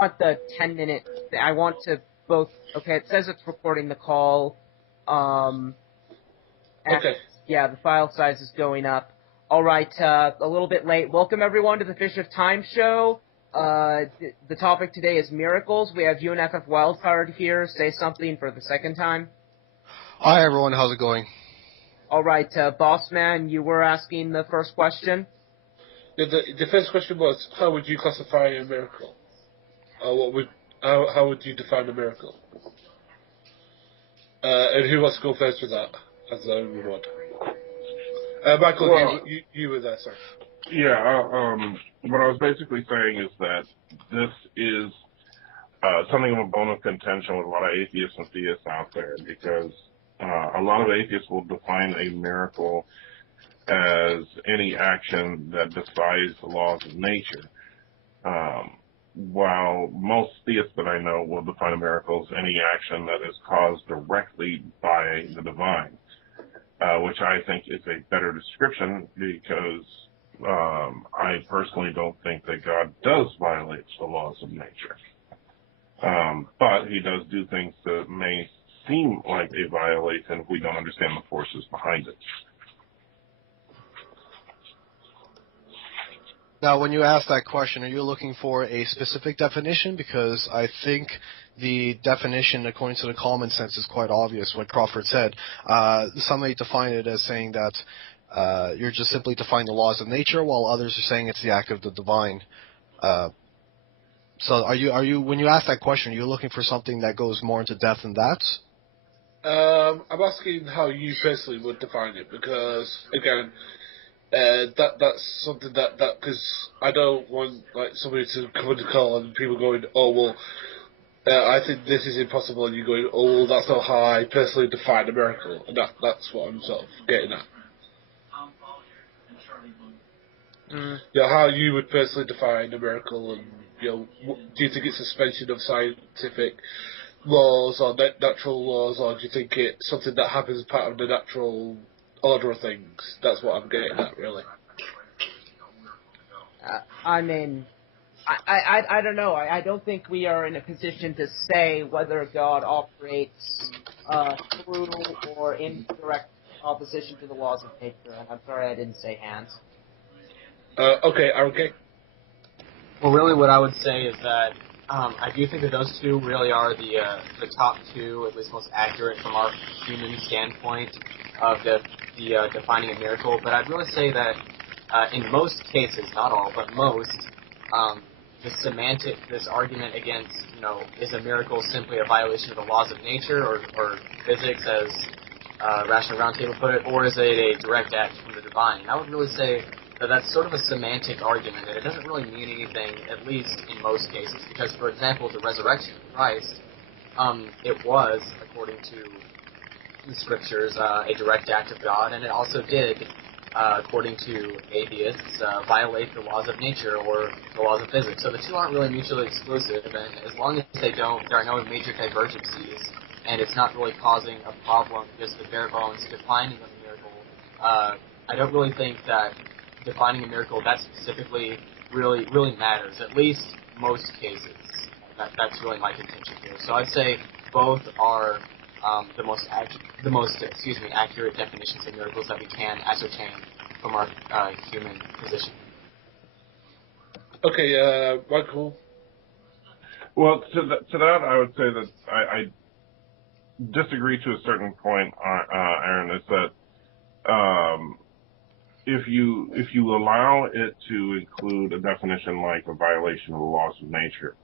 want the 10-minute. I want to both. Okay, it says it's recording the call. Okay. Yeah, the file size is going up. All right, a little bit late. Welcome everyone to the Fish of Time show. The topic today is miracles. We have UNFFWildcard here. Say something for the second time. Hi everyone, how's it going? All right, Bossman, you were asking the first question. The first question was, how would you classify a miracle? How would you define a miracle? And who wants to go first with that as the only one? Michael, well, you were there, sorry. Yeah, what I was basically saying is that this is something of a bone of contention with a lot of atheists and theists out there, because a lot of atheists will define a miracle as any action that defies the laws of nature, while most theists that I know will define a miracle as any action that is caused directly by the divine, which I think is a better description, because I personally don't think that God does violate the laws of nature. But he does do things that may seem like a violation if we don't understand the forces behind it. Now, when you ask that question, are you looking for a specific definition? Because I think the definition, according to the common sense, is quite obvious, what Crawford said. Some may define it as saying that you're just simply defying the laws of nature, while others are saying it's the act of the divine. So are you, when you ask that question, are you looking for something that goes more into depth than that? I'm asking how you personally would define it, because, again, that's something that because I don't want somebody to come on the call and people going, oh well, I think this is impossible, and you going, oh well, that's not how I personally define a miracle, and that's what I'm sort of getting at. Yeah, how you would personally define a miracle, and do you think it's a suspension of scientific laws or natural laws, or do you think it's something that happens as part of the natural order of things? That's what I'm getting at, really. I mean, I don't know. I don't think we are in a position to say whether God operates through or in direct opposition to the laws of nature. And I'm sorry I didn't say hands. Okay, okay. Well, really, what I would say is that I do think that those two really are the top two, at least most accurate from our human standpoint of the defining a miracle. But I'd really say that in most cases, not all, but most, this argument against, is a miracle simply a violation of the laws of nature or physics, as Rational Roundtable put it, or is it a direct act from the divine? And I would really say that that's sort of a semantic argument, and it doesn't really mean anything, at least in most cases, because, for example, the resurrection of Christ, it was, according to the scriptures, a direct act of God, and it also did, according to atheists, violate the laws of nature or the laws of physics. So the two aren't really mutually exclusive, and as long as there are no major divergencies, and it's not really causing a problem, just the bare bones defining of a miracle, I don't really think that defining a miracle that specifically really matters, at least most cases. That's really my contention here. So I'd say both are the most accurate definitions of miracles that we can ascertain from our human position. Okay, Michael. Well, to that, I would say that I disagree to a certain point, Aaron. Is that if you allow it to include a definition like a violation of the laws of nature,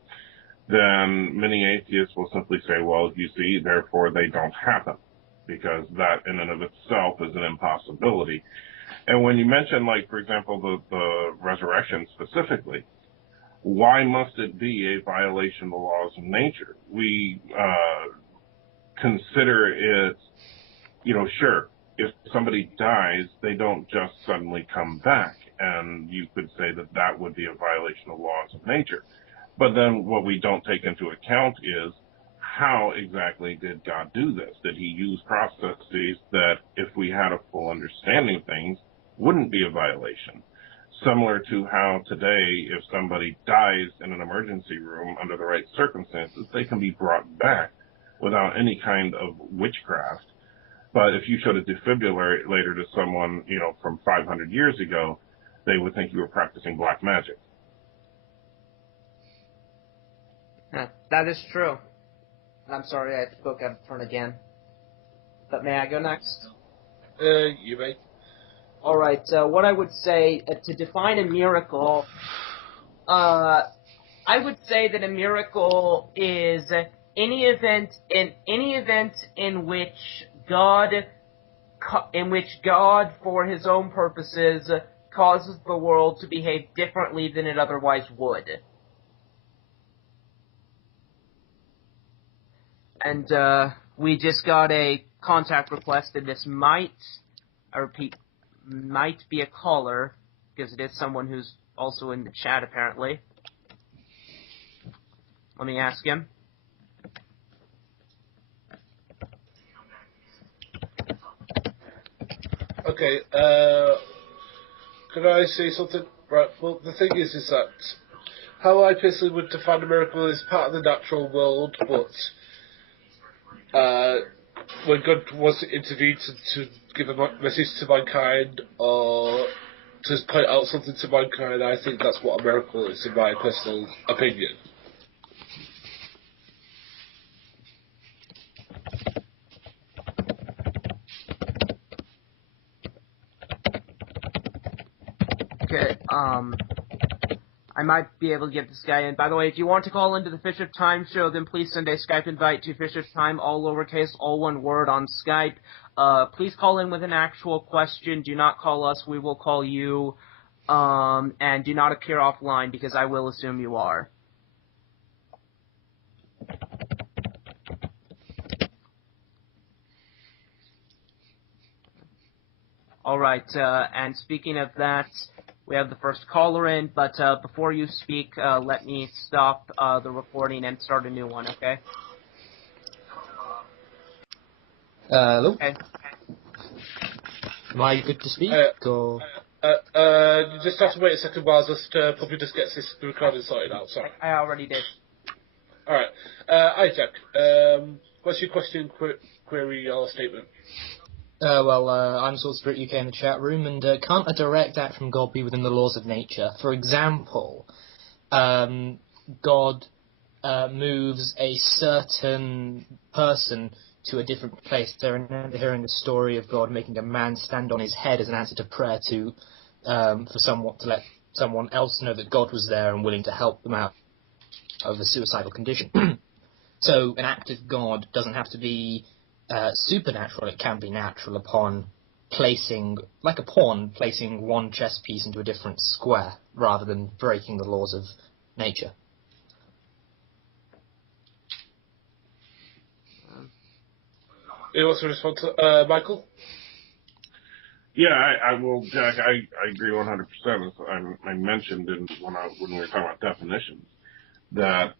then many atheists will simply say, well, you see, therefore they don't happen, because that in and of itself is an impossibility. And when you mention, for example, the resurrection specifically, why must it be a violation of the laws of nature? We consider it, sure, if somebody dies, they don't just suddenly come back, and you could say that that would be a violation of laws of nature. But then what we don't take into account is how exactly did God do this? Did he use processes that, if we had a full understanding of things, wouldn't be a violation? Similar to how today, if somebody dies in an emergency room under the right circumstances, they can be brought back without any kind of witchcraft. But if you showed a defibrillator to someone, from 500 years ago, they would think you were practicing black magic. Yeah, that is true. I'm sorry, I spoke out of turn again. But may I go next? You may. All right. What I would say to define a miracle, I would say that a miracle is any event in which God, for His own purposes, causes the world to behave differently than it otherwise would. And we just got a contact request, and this might, I repeat, might be a caller, because it is someone who's also in the chat, apparently. Let me ask him. Okay, could I say something? Right, well, the thing is that how I personally would define a miracle is part of the natural world, but when God wants to intervene to give a message to mankind or to point out something to mankind, I think that's what a miracle is, in my personal opinion. Okay, I might be able to get this guy in. By the way, if you want to call into the Fish of Time show, then please send a Skype invite to Fish of Time, all lowercase, all one word, on Skype. Please call in with an actual question. Do not call us. We will call you. And do not appear offline, because I will assume you are. All right, and speaking of that, we have the first caller in, but before you speak, let me stop the recording and start a new one, okay? Hello? Okay. Am I good to speak, or...? You just have to wait a second while Puppy just gets this recording sorted out, sorry. I already did. Alright, Isaac, what's your question, query, or statement? I'm Sword Spirit UK in the chat room, and can't a direct act from God be within the laws of nature? For example, God moves a certain person to a different place. They're hearing the story of God making a man stand on his head as an answer to prayer to let someone else know that God was there and willing to help them out of a suicidal condition. So an act of God doesn't have to be supernatural. It can be natural upon placing, like a pawn, placing one chess piece into a different square rather than breaking the laws of nature. Who wants to respond to Michael? Yeah, I will, Jack. I agree 100%. As I mentioned when we were talking about definitions, that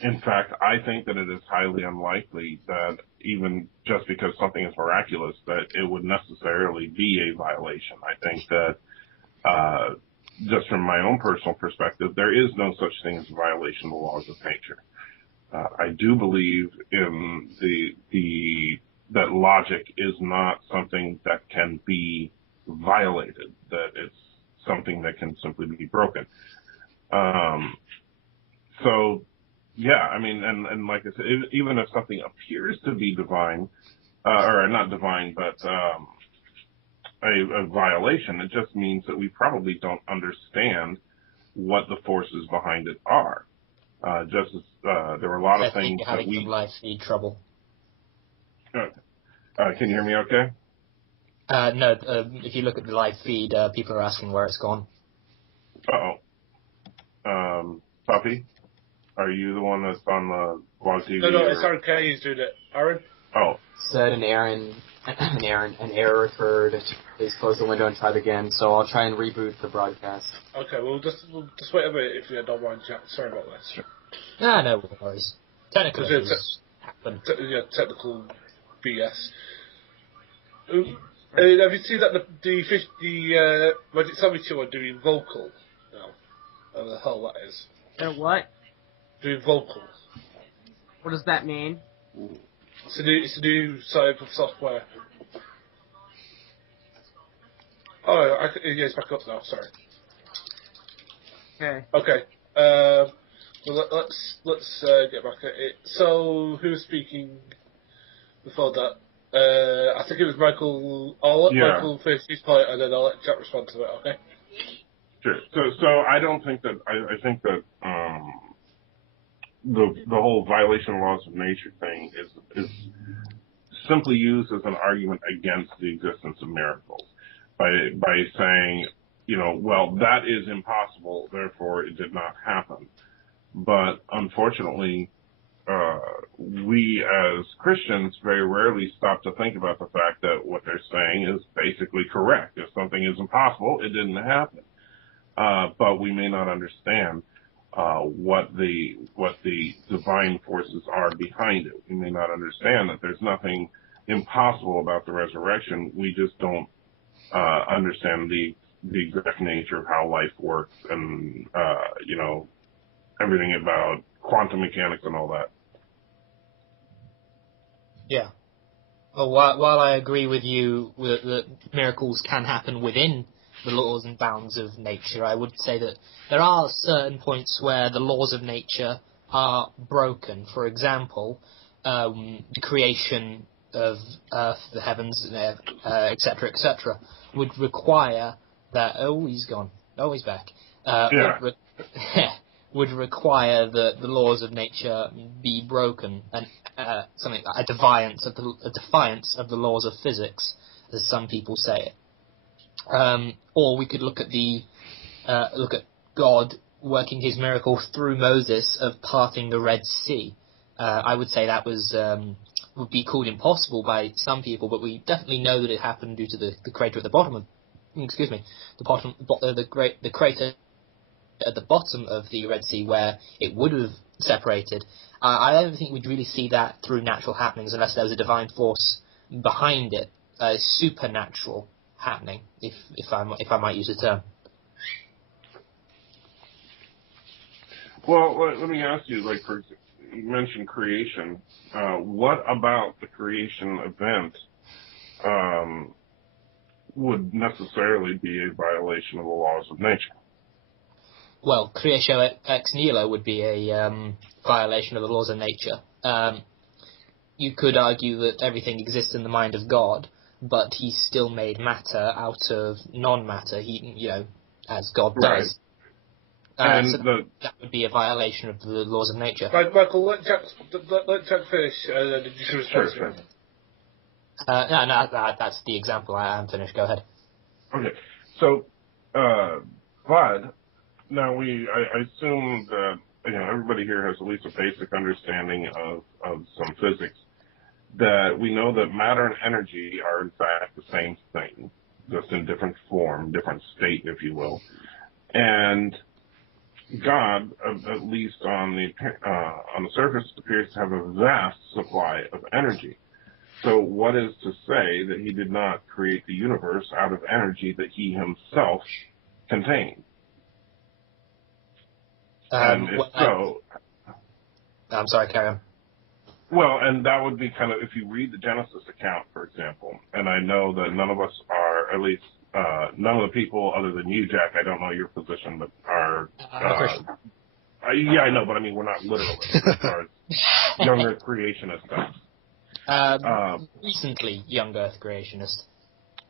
in fact I think that it is highly unlikely that even just because something is miraculous that it would necessarily be a violation. I think that just from my own personal perspective, there is no such thing as a violation of the laws of nature. I do believe in that logic is not something that can be violated, that it's something that can simply be broken. So, yeah, I mean, and like I said, even if something appears to be divine, or not divine, but a violation, it just means that we probably don't understand what the forces behind it are. Just as there were a lot of things that we... live feed trouble. Can you hear me okay? No, if you look at the live feed, people are asking where it's gone. Puppy, are you the one that's on the blog TV? No, it's okay, he's doing it. Aaron? Oh. Said an error occurred. Please close the window and try it again. So I'll try and reboot the broadcast. Okay, we'll just wait a minute if you don't mind, Jack. Sorry about that. Sure. No worries. Technical issues happen. Technical BS. Have you seen that the Magic Savage are doing vocal now? What the hell that is? They're what? Doing vocal. What does that mean? It's a new type of software. Oh, yeah, it's back up now. Sorry. Okay. Okay. Well, let's get back at it. So, who was speaking before that? I think it was Michael. I'll let Michael finish his point, and then I'll let Jack respond to it. Okay. Sure. So I don't think that I think that the whole violation of laws of nature thing is simply used as an argument against the existence of miracles by saying, well, that is impossible, therefore it did not happen. But unfortunately, we as Christians very rarely stop to think about the fact that what they're saying is basically correct. If something is impossible, it didn't happen. But we may not understand what the divine forces are behind it. We may not understand that there's nothing impossible about the resurrection. We just don't understand the exact nature of how life works and everything about quantum mechanics and all that. Yeah. Well, while I agree with you that miracles can happen within the laws and bounds of nature, I would say that there are certain points where the laws of nature are broken. For example, the creation of Earth, the heavens, etc., would require that... Oh, he's gone. Oh, he's back. Would require that the laws of nature be broken, and something like a defiance of the laws of physics, as some people say it. Or we could look at God working his miracle through Moses of parting the Red Sea. I would say that would be called impossible by some people, but we definitely know that it happened due to the crater at the bottom of, the crater at the bottom of the Red Sea where it would have separated. I don't think we'd really see that through natural happenings unless there was a divine force behind it, a supernatural happening, if I might use the term. Well, let me ask you, you mentioned creation. What about the creation event would necessarily be a violation of the laws of nature? Well, creatio ex nihilo would be a violation of the laws of nature. You could argue that everything exists in the mind of God, but he still made matter out of non-matter. As God does. And so that would be a violation of the laws of nature. Right, Michael, let Jack finish, and then you can respond. Sure. No, that's the example. I am finished. Go ahead. Okay. So, but now I assume that everybody here has at least a basic understanding of some physics. That we know that matter and energy are in fact the same thing, just in different form, different state, if you will. And God, at least on the surface, appears to have a vast supply of energy. So what is to say that he did not create the universe out of energy that he himself contained? And if so... I'm sorry, carry on. Well, and that would be kind of, if you read the Genesis account, for example, and I know that none of us are, at least none of the people other than you, Jack, I don't know your position, but are... yeah, I know, but I mean, we're not literalists as far as young Earth creationist stuff. Recently young Earth creationist.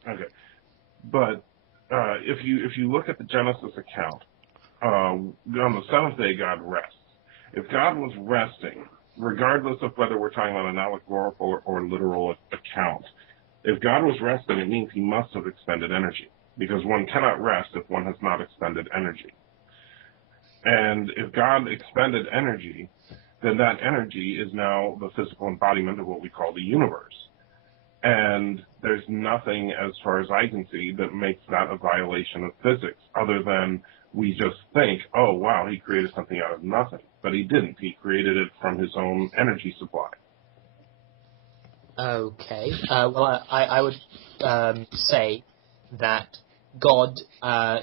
Okay. But if you look at the Genesis account, on the seventh day God rests. If God was resting, regardless of whether we're talking about an allegorical or literal account, if God was resting, it means he must have expended energy, because one cannot rest if one has not expended energy. And if God expended energy, then that energy is now the physical embodiment of what we call the universe. And there's nothing, as far as I can see, that makes that a violation of physics, other than we just think, oh, wow, he created something out of nothing. But he didn't. He created it from his own energy supply. Okay. Well, I would say that God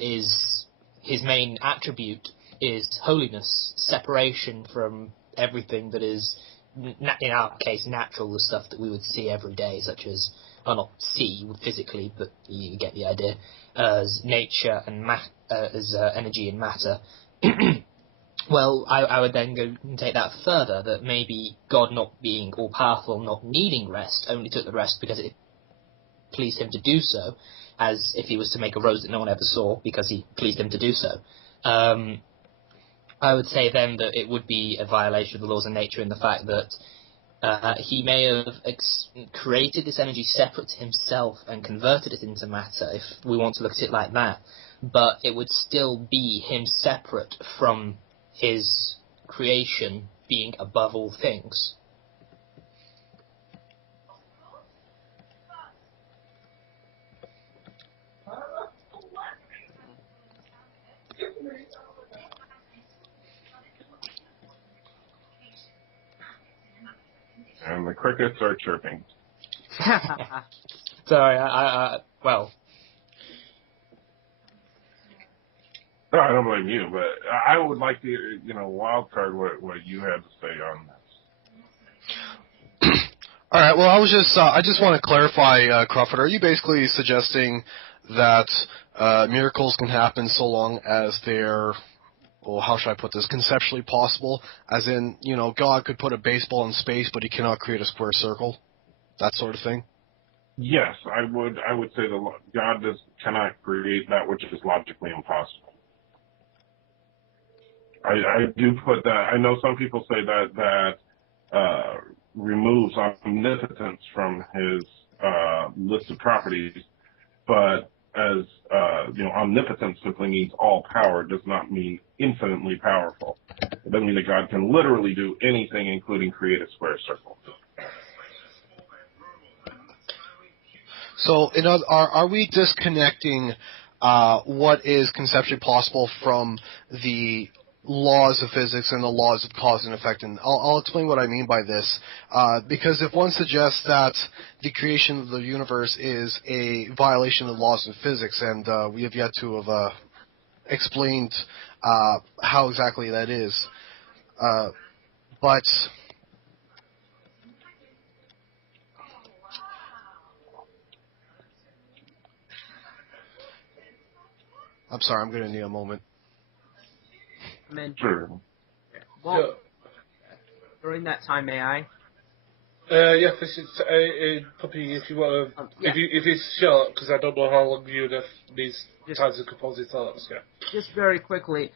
is his main attribute is holiness, separation from everything that is, in our case, natural, the stuff that we would see every day, such as, well, not see physically, but you get the idea, as nature and as energy and matter. Well, I would then go and take that further, that maybe God, not being all-powerful, not needing rest, only took the rest because it pleased him to do so, as if he was to make a rose that no one ever saw because he pleased him to do so. I would say then that it would be a violation of the laws of nature in the fact that he may have created this energy separate to himself and converted it into matter, if we want to look at it like that, but it would still be him separate from his creation being above all things. And the crickets are chirping. Sorry, well... No, I don't blame you, but I would like to, Wildcard, what you had to say on this. All right. Well, I just want to clarify, Crawford. Are you basically suggesting that miracles can happen so long as they're, well, how should I put this, conceptually possible? As in, God could put a baseball in space, but he cannot create a square circle, that sort of thing. Yes, I would say that God cannot create that which is logically impossible. I do put that. I know some people say that removes omnipotence from his list of properties, but as omnipotence simply means all power, does not mean infinitely powerful. It doesn't mean that God can literally do anything, including create a square circle. So, are we disconnecting what is conceptually possible from the laws of physics and the laws of cause and effect? And I'll explain what I mean by this. Because if one suggests that the creation of the universe is a violation of the laws of physics, and we have yet to have explained how exactly that is, but... I'm sorry, I'm going to need a moment. Sure. Well, during that time, may I? Yeah, this is Puppy. If you want to, Yeah. if it's short, because I don't know how long you have these types of composite thoughts. Yeah. Just very quickly,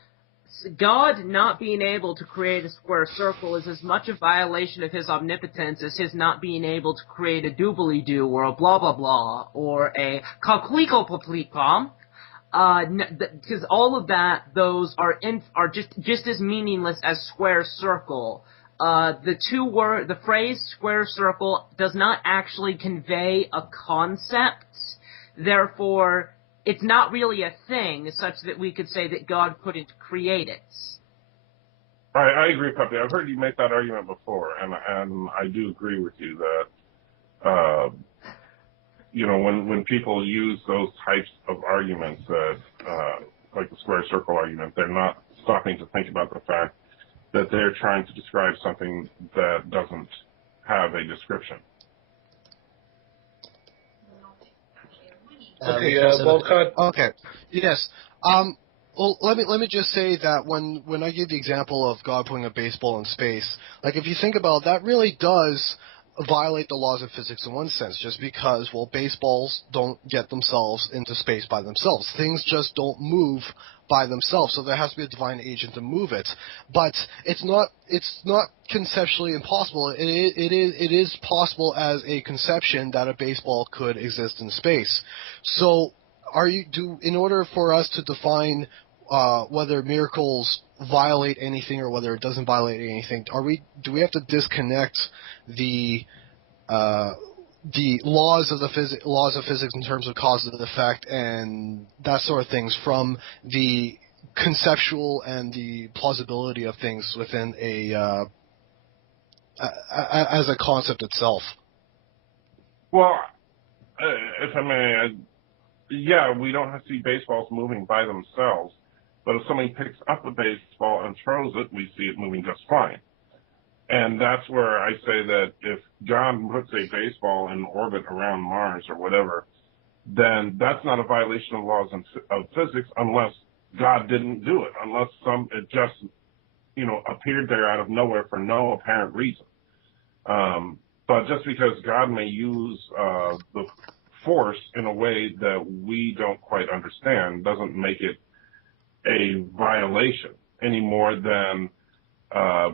God not being able to create a square circle is as much a violation of his omnipotence as his not being able to create a doobly-doo or a blah-blah-blah or a calclico-paplicom. Because all of those are just as meaningless as square circle. The phrase square circle does not actually convey a concept. Therefore, it's not really a thing such that we could say that God couldn't create it. I agree, Puppy. I've heard you make that argument before, and I do agree with you that, when people use those types of arguments that, like the square circle argument, they're not stopping to think about the fact that they're trying to describe something that doesn't have a description. Okay, Wildcard. Okay. Yes. Well, let me just say that when I give the example of God putting a baseball in space, like if you think about it, that really does violate the laws of physics in one sense, just because, well, baseballs don't get themselves into space by themselves. Things just don't move by themselves, so there has to be a divine agent to move it. But it's not conceptually impossible. It is possible as a conception that a baseball could exist in space. So in order for us to define whether miracles violate anything or whether it doesn't violate anything, do we have to disconnect the laws of physics in terms of cause and effect and that sort of things from the conceptual and the plausibility of things within as a concept itself? Well, if I may, yeah, we don't have to see baseballs moving by themselves, but if somebody picks up a baseball and throws it, we see it moving just fine. And that's where I say that if God puts a baseball in orbit around Mars or whatever, then that's not a violation of laws of physics unless God didn't do it, unless it just, appeared there out of nowhere for no apparent reason. But just because God may use the force in a way that we don't quite understand doesn't make it a violation any more than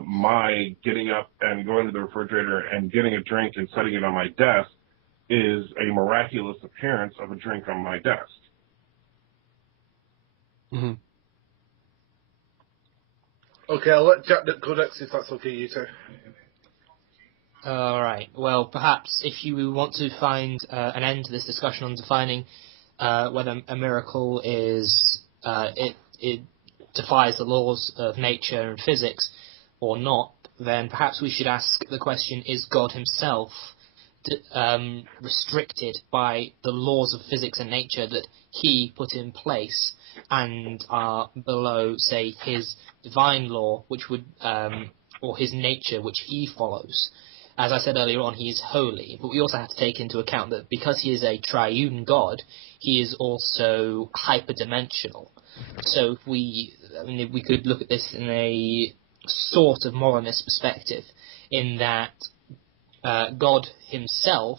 my getting up and going to the refrigerator and getting a drink and setting it on my desk is a miraculous appearance of a drink on my desk. Mm-hmm. Okay, I'll let Jack go next if that's okay, you two. Alright, well, perhaps if you want to find an end to this discussion on defining whether a miracle is, it defies the laws of nature and physics or not, then perhaps we should ask the question, is God himself restricted by the laws of physics and nature that he put in place and are below, say, his divine law, which would, or his nature, which he follows? As I said earlier on, he is holy, but we also have to take into account that because he is a triune God, he is also hyperdimensional. So if we could look at this in a sort of modernist perspective, in that God himself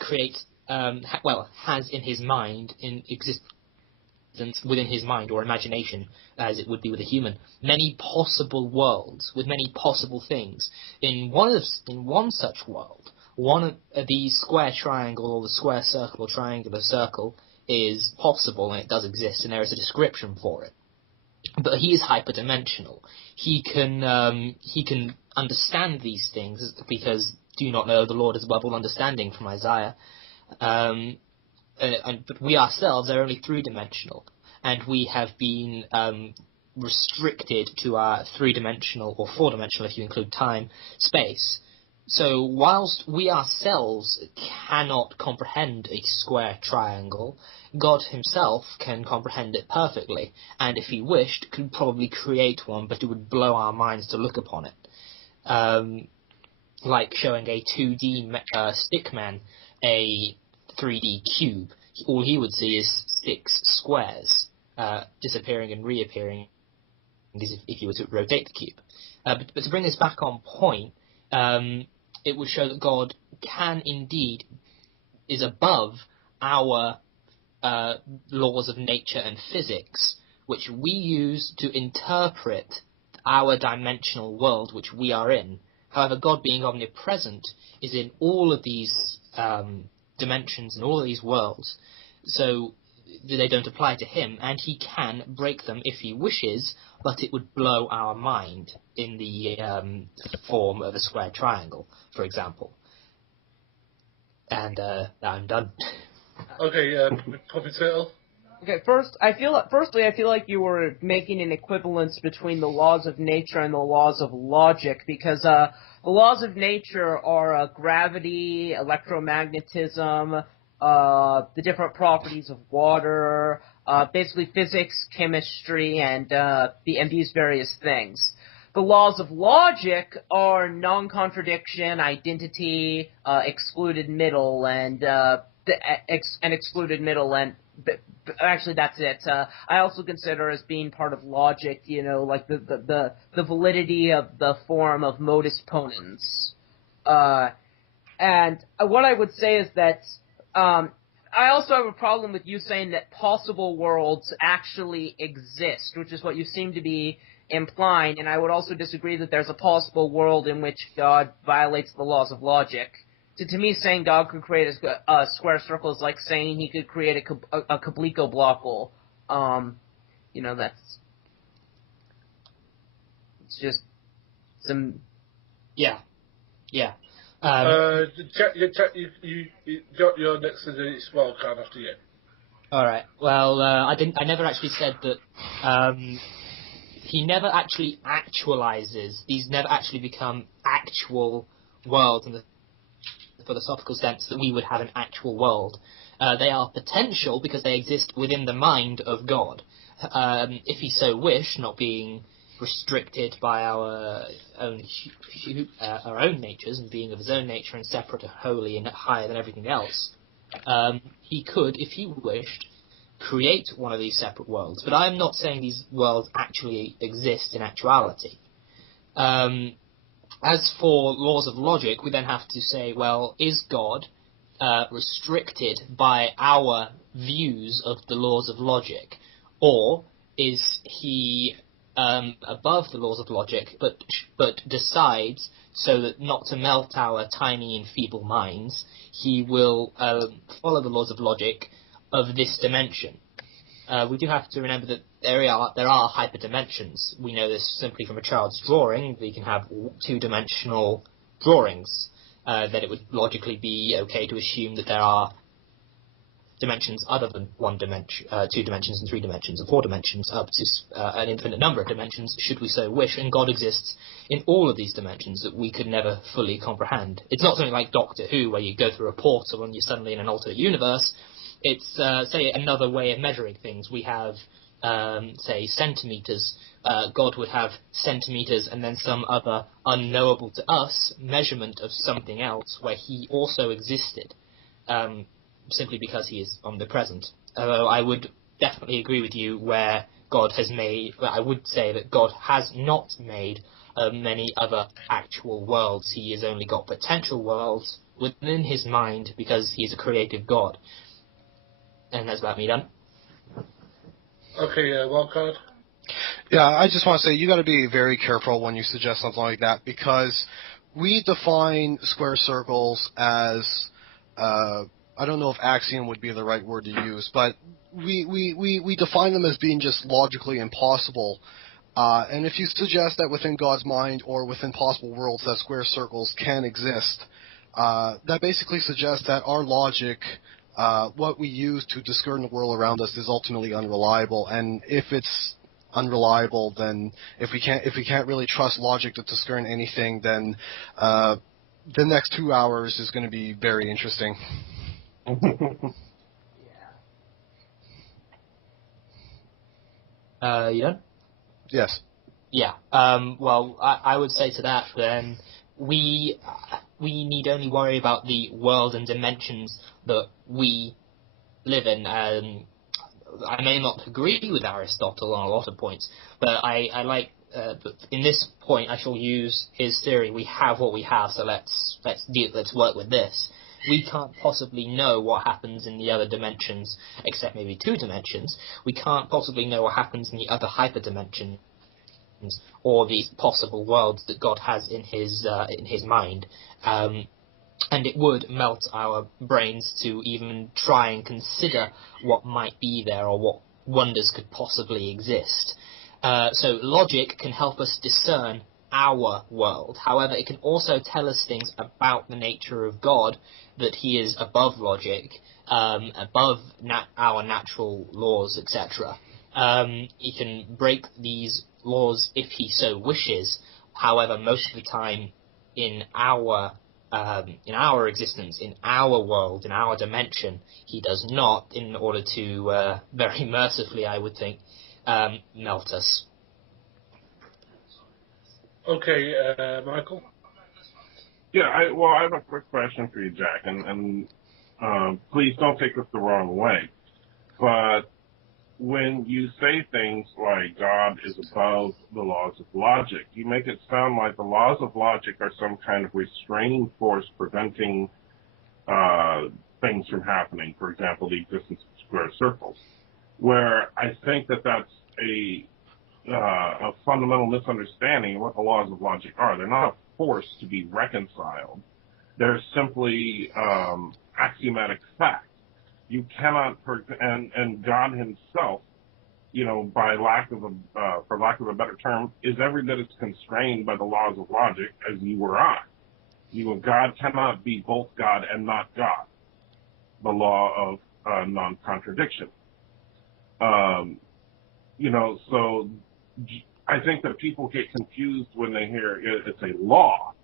creates, has in his mind, in existence within his mind or imagination, as it would be with a human, many possible worlds with many possible things. In one such world, one of the square triangle or the square circle or triangular circle is possible, and it does exist, and there is a description for it. But he is hyperdimensional. He can understand these things because do you not know the Lord is above all understanding from Isaiah. But we ourselves are only three-dimensional, and we have been restricted to our three-dimensional or four-dimensional, if you include time, space. So whilst we ourselves cannot comprehend a square triangle, God himself can comprehend it perfectly, and if he wished, could probably create one, but it would blow our minds to look upon it. Like showing a 2D stickman a 3D cube. All he would see is 6 squares disappearing and reappearing if you were to rotate the cube. But to bring this back on point, it would show that God can indeed is above our laws of nature and physics, which we use to interpret our dimensional world which we are in. However, God being omnipresent is in all of these dimensions and all of these worlds, so they don't apply to him, and he can break them if he wishes, but it would blow our mind in the form of a square triangle, for example. And I'm done. Okay, Poppy Turtle. Okay, firstly, I feel like you were making an equivalence between the laws of nature and the laws of logic, because the laws of nature are gravity, electromagnetism, the different properties of water, basically physics, chemistry, and these various things. The laws of logic are non-contradiction, identity, excluded middle, and excluded middle, and actually that's it. I also consider as being part of logic, like the validity of the form of modus ponens. And what I would say is that I also have a problem with you saying that possible worlds actually exist, which is what you seem to be implying, and I would also disagree that there's a possible world in which God violates the laws of logic. To me, saying God could create a square circle is like saying he could create a Kabliko blockle. That's... It's just some... Yeah. You're next to the wild card after you. Alright, well, I never actually said that, he never actually actualizes, these never actually become actual worlds in the philosophical sense that we would have an actual world. They are potential because they exist within the mind of God. If he so wished, not being restricted by our own natures and being of his own nature and separate and holy and higher than everything else, he could, if he wished, create one of these separate worlds. But I'm not saying these worlds actually exist in actuality. As for laws of logic, we then have to say, well, is God restricted by our views of the laws of logic? Or is he above the laws of logic, but decides so that not to melt our tiny and feeble minds, he will follow the laws of logic of this dimension? We do have to remember that there are hyperdimensions. We know this simply from a child's drawing. We can have two-dimensional drawings. That it would logically be okay to assume that there are dimensions other than one dimension, 2 dimensions and 3 dimensions and 4 dimensions, up to an infinite number of dimensions, should we so wish, and God exists in all of these dimensions that we could never fully comprehend. It's not something like Doctor Who, where you go through a portal and you're suddenly in an alternate universe. It's, say, another way of measuring things. We have, say, centimeters. God would have centimeters and then some other unknowable to us measurement of something else where he also existed, simply because he is omnipresent. Although I would definitely agree with you where God has made, I would say that God has not made many other actual worlds. He has only got potential worlds within his mind because he's a creative God. And that's about me done. Okay, Wildcard. Yeah, I just want to say you got to be very careful when you suggest something like that, because we define square circles as I don't know if axiom would be the right word to use, but we define them as being just logically impossible. And if you suggest that within God's mind or within possible worlds that square circles can exist, that basically suggests that our logic, what we use to discern the world around us, is ultimately unreliable. And if it's unreliable, then if we can't really trust logic to discern anything, then the next 2 hours is going to be very interesting. You done? Yes. Yeah. Well, I would say to that then we need only worry about the world and dimensions that we live in. I may not agree with Aristotle on a lot of points, but I like. But in this point, I shall use his theory. We have what we have, so let's work with this. We can't possibly know what happens in the other dimensions, except maybe 2 dimensions. We can't possibly know what happens in the other hyperdimensions, or the possible worlds that God has in his mind. And it would melt our brains to even try and consider what might be there or what wonders could possibly exist. So logic can help us discern our world. However, it can also tell us things about the nature of God, that he is above logic, above our natural laws, etc. He can break these laws if he so wishes. However, most of the time in our existence, in our world, in our dimension, he does not, in order to, very mercifully, I would think, melt us. Okay, Michael? Yeah, I have a quick question for you, Jack, and please don't take this the wrong way. But when you say things like God is above the laws of logic, you make it sound like the laws of logic are some kind of restraining force preventing things from happening. For example, the existence of square circles, where I think that that's a fundamental misunderstanding of what the laws of logic are. They're not a force to be reconciled. They're simply axiomatic fact. You cannot, and God himself, for lack of a better term, is every bit as constrained by the laws of logic as you or I. God cannot be both God and not God. The law of non-contradiction. So I think that people get confused when they hear it's a law,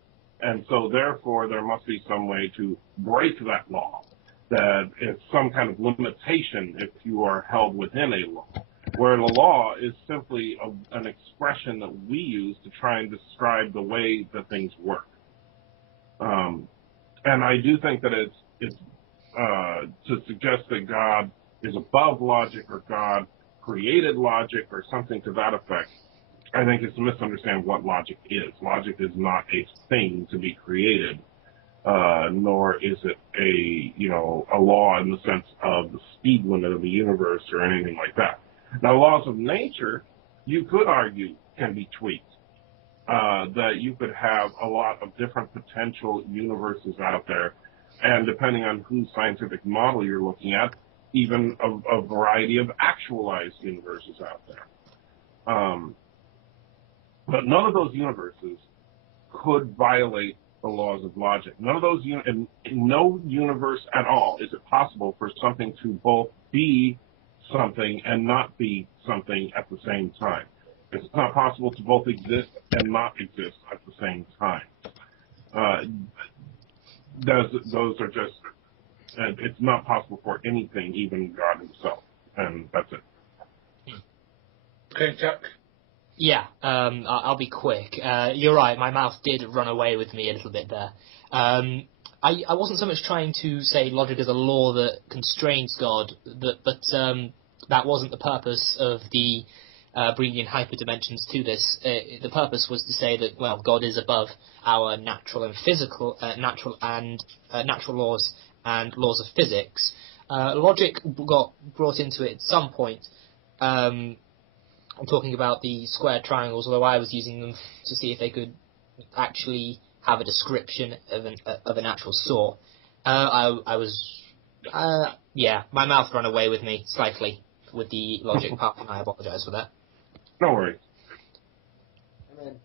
And so therefore there must be some way to break that law, that it's some kind of limitation if you are held within a law, where the law is simply an expression that we use to try and describe the way that things work. And I do think that it's to suggest that God is above logic or God created logic or something to that effect. I think it's to misunderstand what logic is. Logic is not a thing to be created, nor is it a law in the sense of the speed limit of the universe or anything like that. Now, laws of nature, you could argue, can be tweaked. That you could have a lot of different potential universes out there, and depending on whose scientific model you're looking at, even a variety of actualized universes out there. But none of those universes could violate the laws of logic. None of those, in no universe at all is it possible for something to both be something and not be something at the same time. It's not possible to both exist and not exist at the same time. Those are just, it's not possible for anything, even God himself. And that's it. Okay, Jack? Yeah, I'll be quick. You're right, my mouth did run away with me a little bit there. I wasn't so much trying to say logic is a law that constrains God, but that wasn't the purpose of the bringing in hyperdimensions to this. The purpose was to say that, well, God is above our natural and physical, natural laws and laws of physics. Logic got brought into it at some point. I'm talking about the square triangles, although I was using them to see if they could actually have a description of an actual sort. My mouth ran away with me slightly with the logic part, and I apologise for that. No worries. I mean,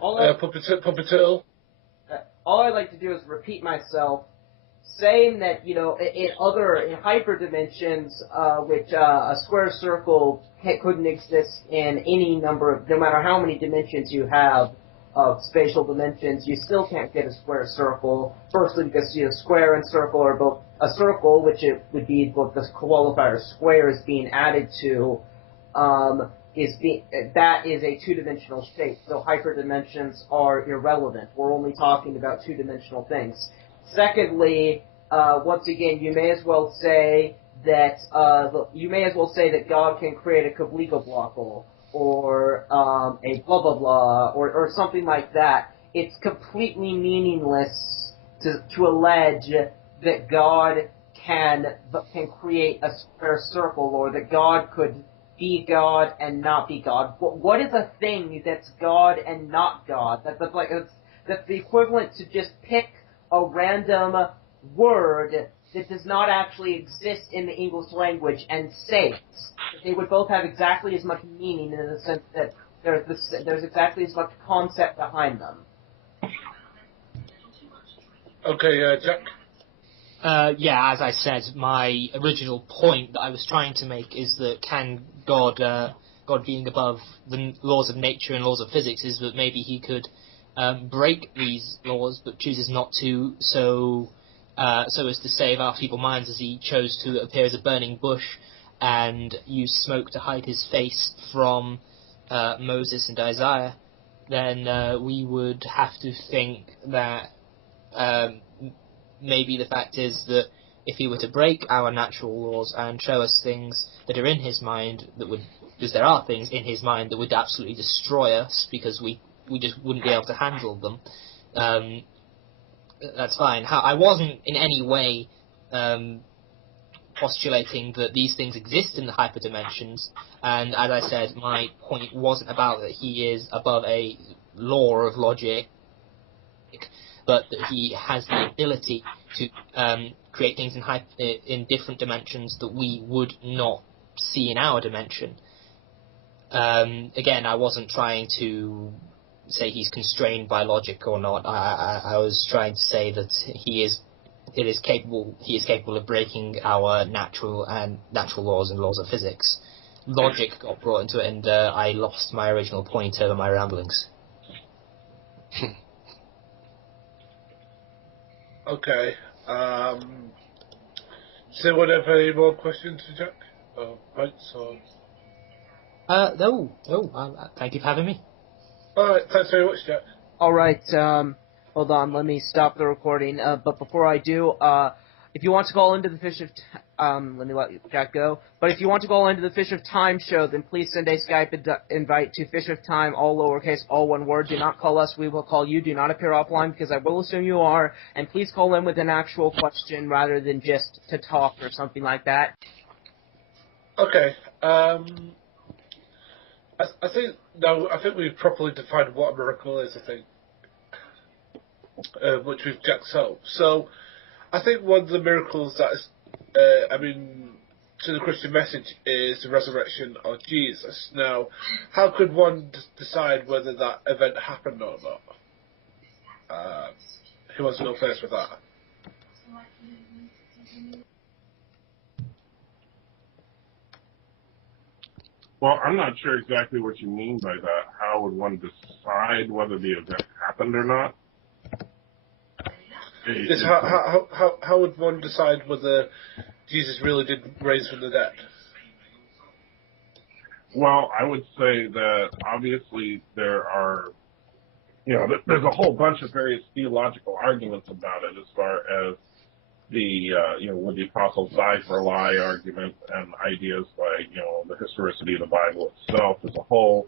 Puppeteer? all I'd like to do is repeat myself, saying that, in hyper dimensions, which a square circle couldn't exist in any number of, no matter how many dimensions you have of spatial dimensions, you still can't get a square circle. Firstly, because square and circle are both a circle, which it would be both the qualifier square is being added to, that is a two-dimensional shape. So hyperdimensions are irrelevant. We're only talking about two-dimensional things. Secondly, once again, you may as well say that God can create a Kabliko-Blockle or a blah blah blah or something like that. It's completely meaningless to allege that God can create a square circle, or that God could be God and not be God. What is a thing that's God and not God? That's the equivalent to just pick a random word that does not actually exist in the English language and say it. They would both have exactly as much meaning in the sense that there's exactly as much concept behind them. Okay, Jack? As I said, my original point that I was trying to make is that can God being above the laws of nature and laws of physics, is that maybe he could break these laws, but chooses not to, so as to save our feeble minds, as he chose to appear as a burning bush and use smoke to hide his face from Moses and Isaiah. Then we would have to think that maybe the fact is that if he were to break our natural laws and show us things that are in his mind because there are things in his mind that would absolutely destroy us because we just wouldn't be able to handle them, that's fine. I wasn't in any way postulating that these things exist in the hyperdimensions, and as I said, my point wasn't about that he is above a law of logic, but that he has the ability to create things in different dimensions that we would not see in our dimension. Again, I wasn't trying to say he's constrained by logic or not. I was trying to say that he is capable of breaking our natural laws and laws of physics. Logic got brought into it, and I lost my original point over my ramblings. Okay. Does anyone have any more questions for Jack? Or points? Or... No. Thank you for having me. Alright, thanks very much, Jack. All right. Hold on. Let me stop the recording. But before I do, if you want to call into the Fish of let me let Jack go. But if you want to call into the Fish of Time show, then please send a Skype invite to Fish of Time, all lowercase, all one word. Do not call us. We will call you. Do not appear offline because I will assume you are. And please call in with an actual question rather than just to talk or something like that. Okay. I think we've properly defined what a miracle is. I think, which we've Jack solved. So, I think one of the miracles that is, to the Christian message is the resurrection of Jesus. Now, how could one decide whether that event happened or not? Who wants to go first with that? Well, I'm not sure exactly what you mean by that. How would one decide whether the event happened or not? How would one decide whether Jesus really did raise from the dead? Well, I would say that obviously there are, there's a whole bunch of various theological arguments about it as far as the, would the apostles die for a lie argument and ideas like, the historicity of the Bible itself as a whole.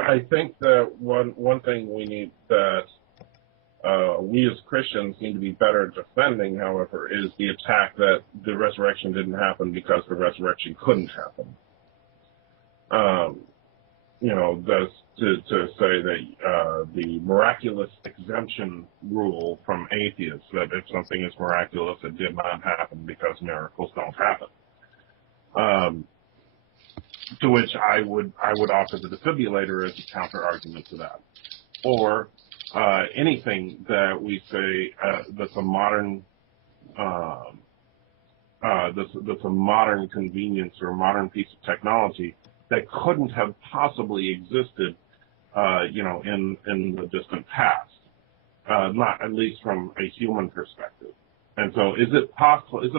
I think that one thing we need that we as Christians need to be better at defending, however, is the attack that the resurrection didn't happen because the resurrection couldn't happen. That's to say that the miraculous exemption rule from atheists, that if something is miraculous, it did not happen because miracles don't happen. To which I would offer the defibrillator as a counter argument to that, or anything that we say that's a modern that's a modern convenience or a modern piece of technology that couldn't have possibly existed, in the distant past, not at least from a human perspective. And so is it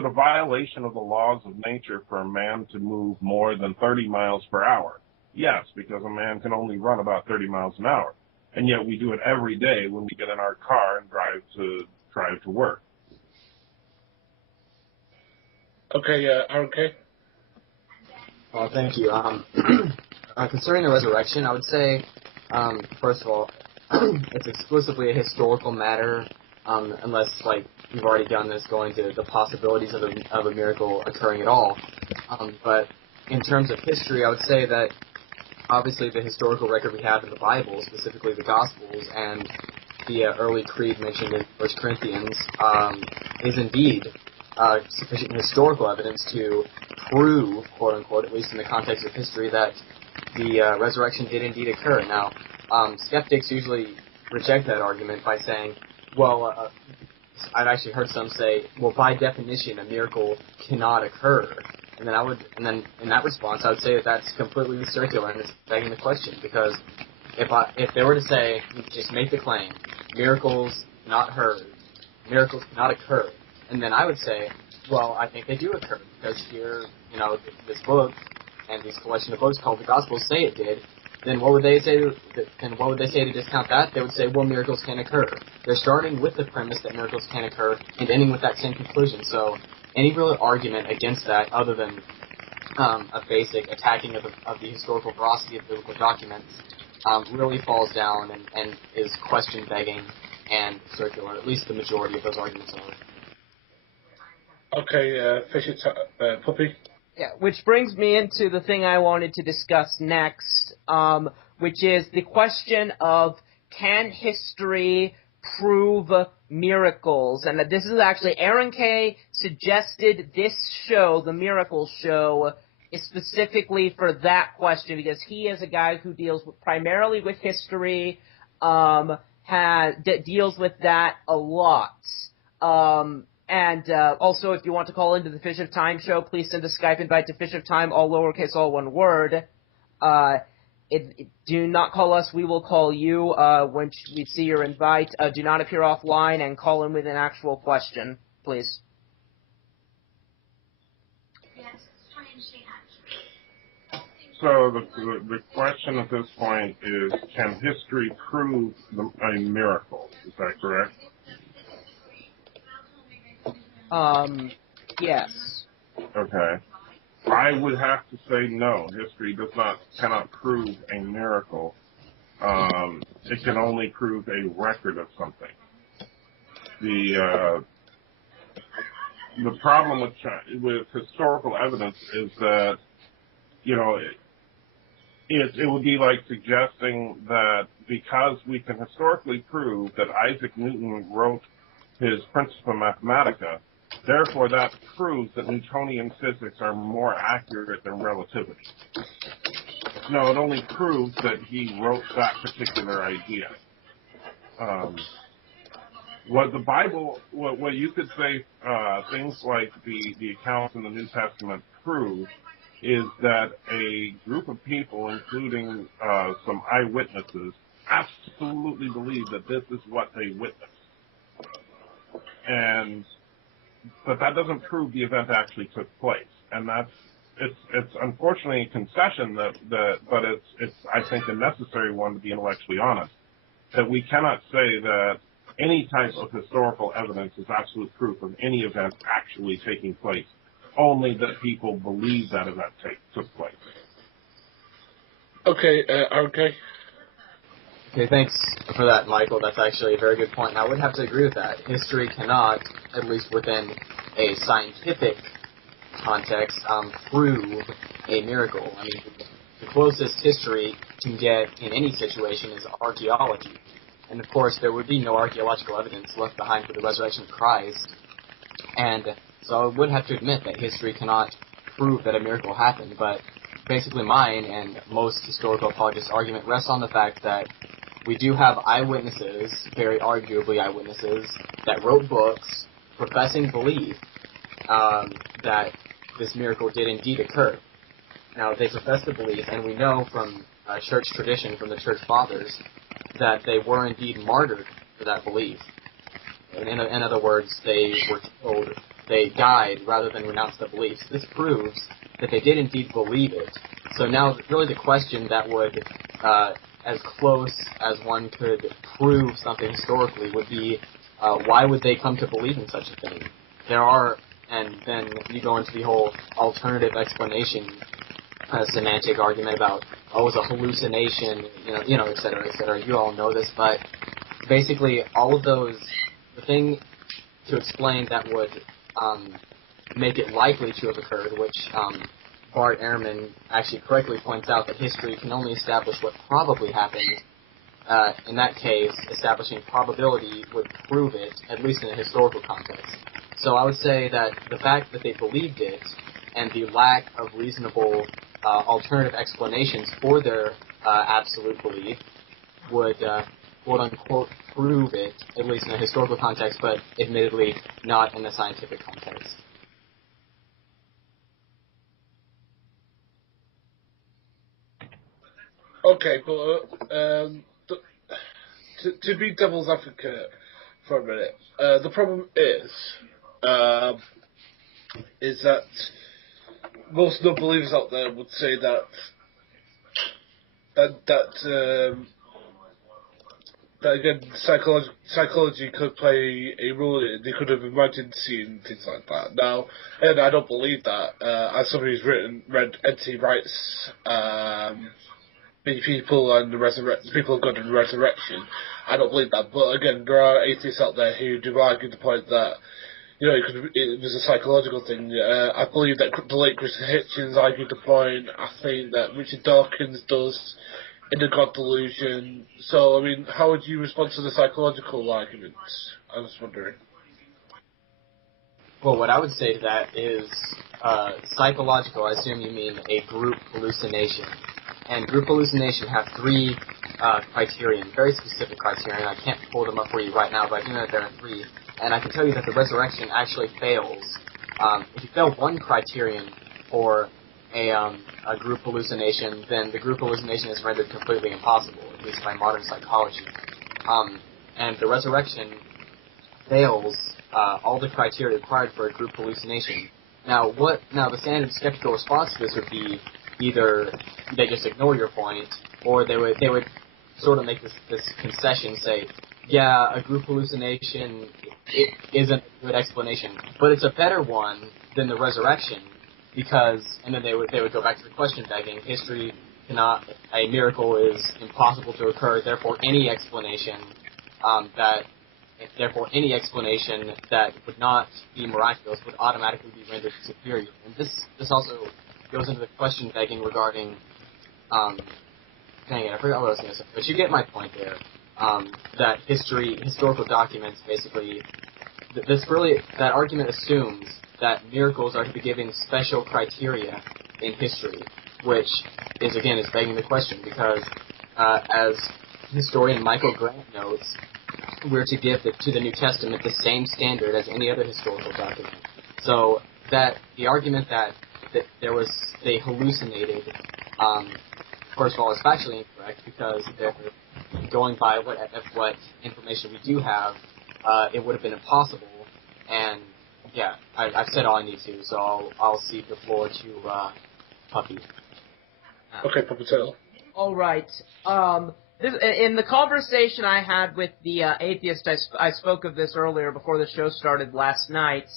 a violation of the laws of nature for a man to move more than 30 miles per hour? Yes, because a man can only run about 30 miles an hour. And yet we do it every day when we get in our car and drive to work. Okay, okay. Well, thank you. Concerning the resurrection, I would say, first of all, it's exclusively a historical matter, unless, we've already done this, going to the possibilities of a miracle occurring at all. But in terms of history, I would say that, obviously, the historical record we have in the Bible, specifically the Gospels, and the early creed mentioned in 1 Corinthians, is indeed sufficient historical evidence to prove, quote-unquote, at least in the context of history, that the resurrection did indeed occur. Now, skeptics usually reject that argument by saying, well, I've actually heard some say, well, by definition, a miracle cannot occur. And then in that response, I would say that that's completely circular and it's begging the question, because if they were to say, just make the claim, miracles not heard, miracles cannot occur, and then I would say, well, I think they do occur, because here, this book and this collection of books called the Gospels say it did. Then what would they say? To discount that? They would say, well, miracles can occur. They're starting with the premise that miracles can occur and ending with that same conclusion. So any real argument against that, other than a basic attacking of the historical veracity of biblical documents, really falls down and is question begging and circular. At least the majority of those arguments are. Okay, Puppy. Yeah, which brings me into the thing I wanted to discuss next, which is the question of, can history prove miracles? And this is actually, Aaron K. suggested this show, the Miracle Show, is specifically for that question, because he is a guy who deals primarily with history, deals with that a lot. And also, if you want to call into the Fish of Time show, please send a Skype invite to Fish of Time, all lowercase, all one word. do not call us. We will call you when we see your invite. Do not appear offline and call in with an actual question, please. So the question at this point is, can history prove a miracle? Is that correct? Yes. Okay. I would have to say no. History cannot prove a miracle. It can only prove a record of something. The problem with historical evidence is that, you know, it would be like suggesting that because we can historically prove that Isaac Newton wrote his Principia Mathematica, therefore that proves that Newtonian physics are more accurate than relativity. No, it only proves that he wrote that particular idea. What the Bible, what you could say, things like the accounts in the New Testament prove is that a group of people, including some eyewitnesses, absolutely believe that this is what they witnessed. But that doesn't prove the event actually took place. And it's unfortunately a concession but it's I think a necessary one to be intellectually honest, that we cannot say that any type of historical evidence is absolute proof of any event actually taking place, only that people believe that event took place. Okay, okay. Okay, thanks for that, Michael. That's actually a very good point. And I would have to agree with that. History cannot, at least within a scientific context, prove a miracle. I mean, the closest history can get in any situation is archaeology. And of course, there would be no archaeological evidence left behind for the resurrection of Christ. And so I would have to admit that history cannot prove that a miracle happened. But basically mine and most historical apologists' argument rests on the fact that we do have eyewitnesses, very arguably eyewitnesses, that wrote books professing belief that this miracle did indeed occur. Now, they profess the belief, and we know from church tradition, from the church fathers, that they were indeed martyred for that belief. In other words, they were told they died rather than renounce the beliefs. This proves that they did indeed believe it. So now, really the question that would, as close as one could prove something historically, would be, why would they come to believe in such a thing? There are, and then you go into the whole alternative explanation semantic argument about, oh, it was a hallucination, et cetera, et cetera. You all know this, but basically all of those, the thing to explain that would make it likely to have occurred, which Bart Ehrman actually correctly points out that history can only establish what probably happened. In that case, establishing probability would prove it, at least in a historical context. So I would say that the fact that they believed it and the lack of reasonable alternative explanations for their absolute belief would, quote-unquote, prove it, at least in a historical context, but admittedly not in a scientific context. Okay, but to be devil's advocate for a minute, the problem is that most non-believers out there would say that again, psychology could play a role in it. They could have imagined seeing things like that. Now, and I don't believe that. As somebody who's read N.T. Wright's People and the People of God and the Resurrection, I don't believe that. But again, there are atheists out there who do argue the point that, it was a psychological thing. I believe that the late Christopher Hitchens argued the point. I think that Richard Dawkins does in The God Delusion. So, I mean, how would you respond to the psychological arguments? I was wondering. Well, what I would say to that is psychological. I assume you mean a group hallucination. And group hallucination have three criterion, very specific criterion. I can't pull them up for you right now, but I do know that there are three. And I can tell you that the resurrection actually fails. If you fail one criterion for a a group hallucination, then the group hallucination is rendered completely impossible, at least by modern psychology. And the resurrection fails all the criteria required for a group hallucination. Now, the standard skeptical response to this would be either they just ignore your point, or they would sort of make this concession, say, yeah, a group hallucination isn't a good explanation, but it's a better one than the resurrection, because, and then they would go back to the question begging, history cannot, a miracle is impossible to occur, therefore any explanation that would not be miraculous would automatically be rendered superior. And this also goes into the question begging regarding, dang it, I forgot what I was going to say, but you get my point there. That historical documents basically, that argument assumes that miracles are to be given special criteria in history, which is begging the question, because as historian Michael Grant notes, we're to give to the New Testament the same standard as any other historical document. So that the argument that they hallucinated, first of all, is factually incorrect, because they're going by what information we do have, it would have been impossible. And yeah, I've said all I need to, so I'll cede the floor to Puppy. Okay, Puppy Tail. All right. In the conversation I had with the atheist, I spoke of this earlier before the show started last night.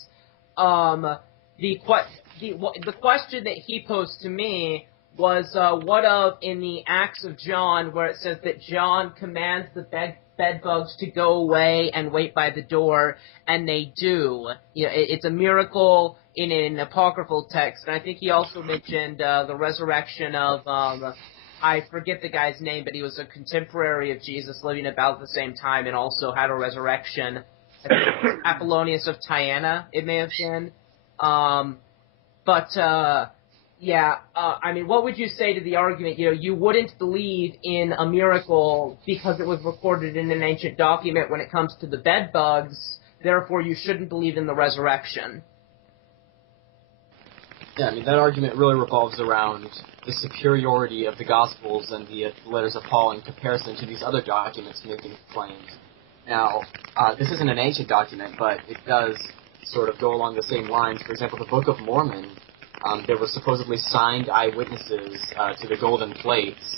The question that he posed to me was, what of in the Acts of John, where it says that John commands the bedbugs to go away and wait by the door, and they do. You know, it's a miracle in an apocryphal text. And I think he also mentioned the resurrection of, I forget the guy's name, but he was a contemporary of Jesus living about the same time and also had a resurrection. I think it was Apollonius of Tyana, it may have been. I mean, what would you say to the argument, you wouldn't believe in a miracle because it was recorded in an ancient document when it comes to the bedbugs, therefore you shouldn't believe in the resurrection? Yeah, I mean, that argument really revolves around the superiority of the Gospels and the letters of Paul in comparison to these other documents making claims. Now, this isn't an ancient document, but it does sort of go along the same lines. For example, the Book of Mormon, there were supposedly signed eyewitnesses to the golden plates.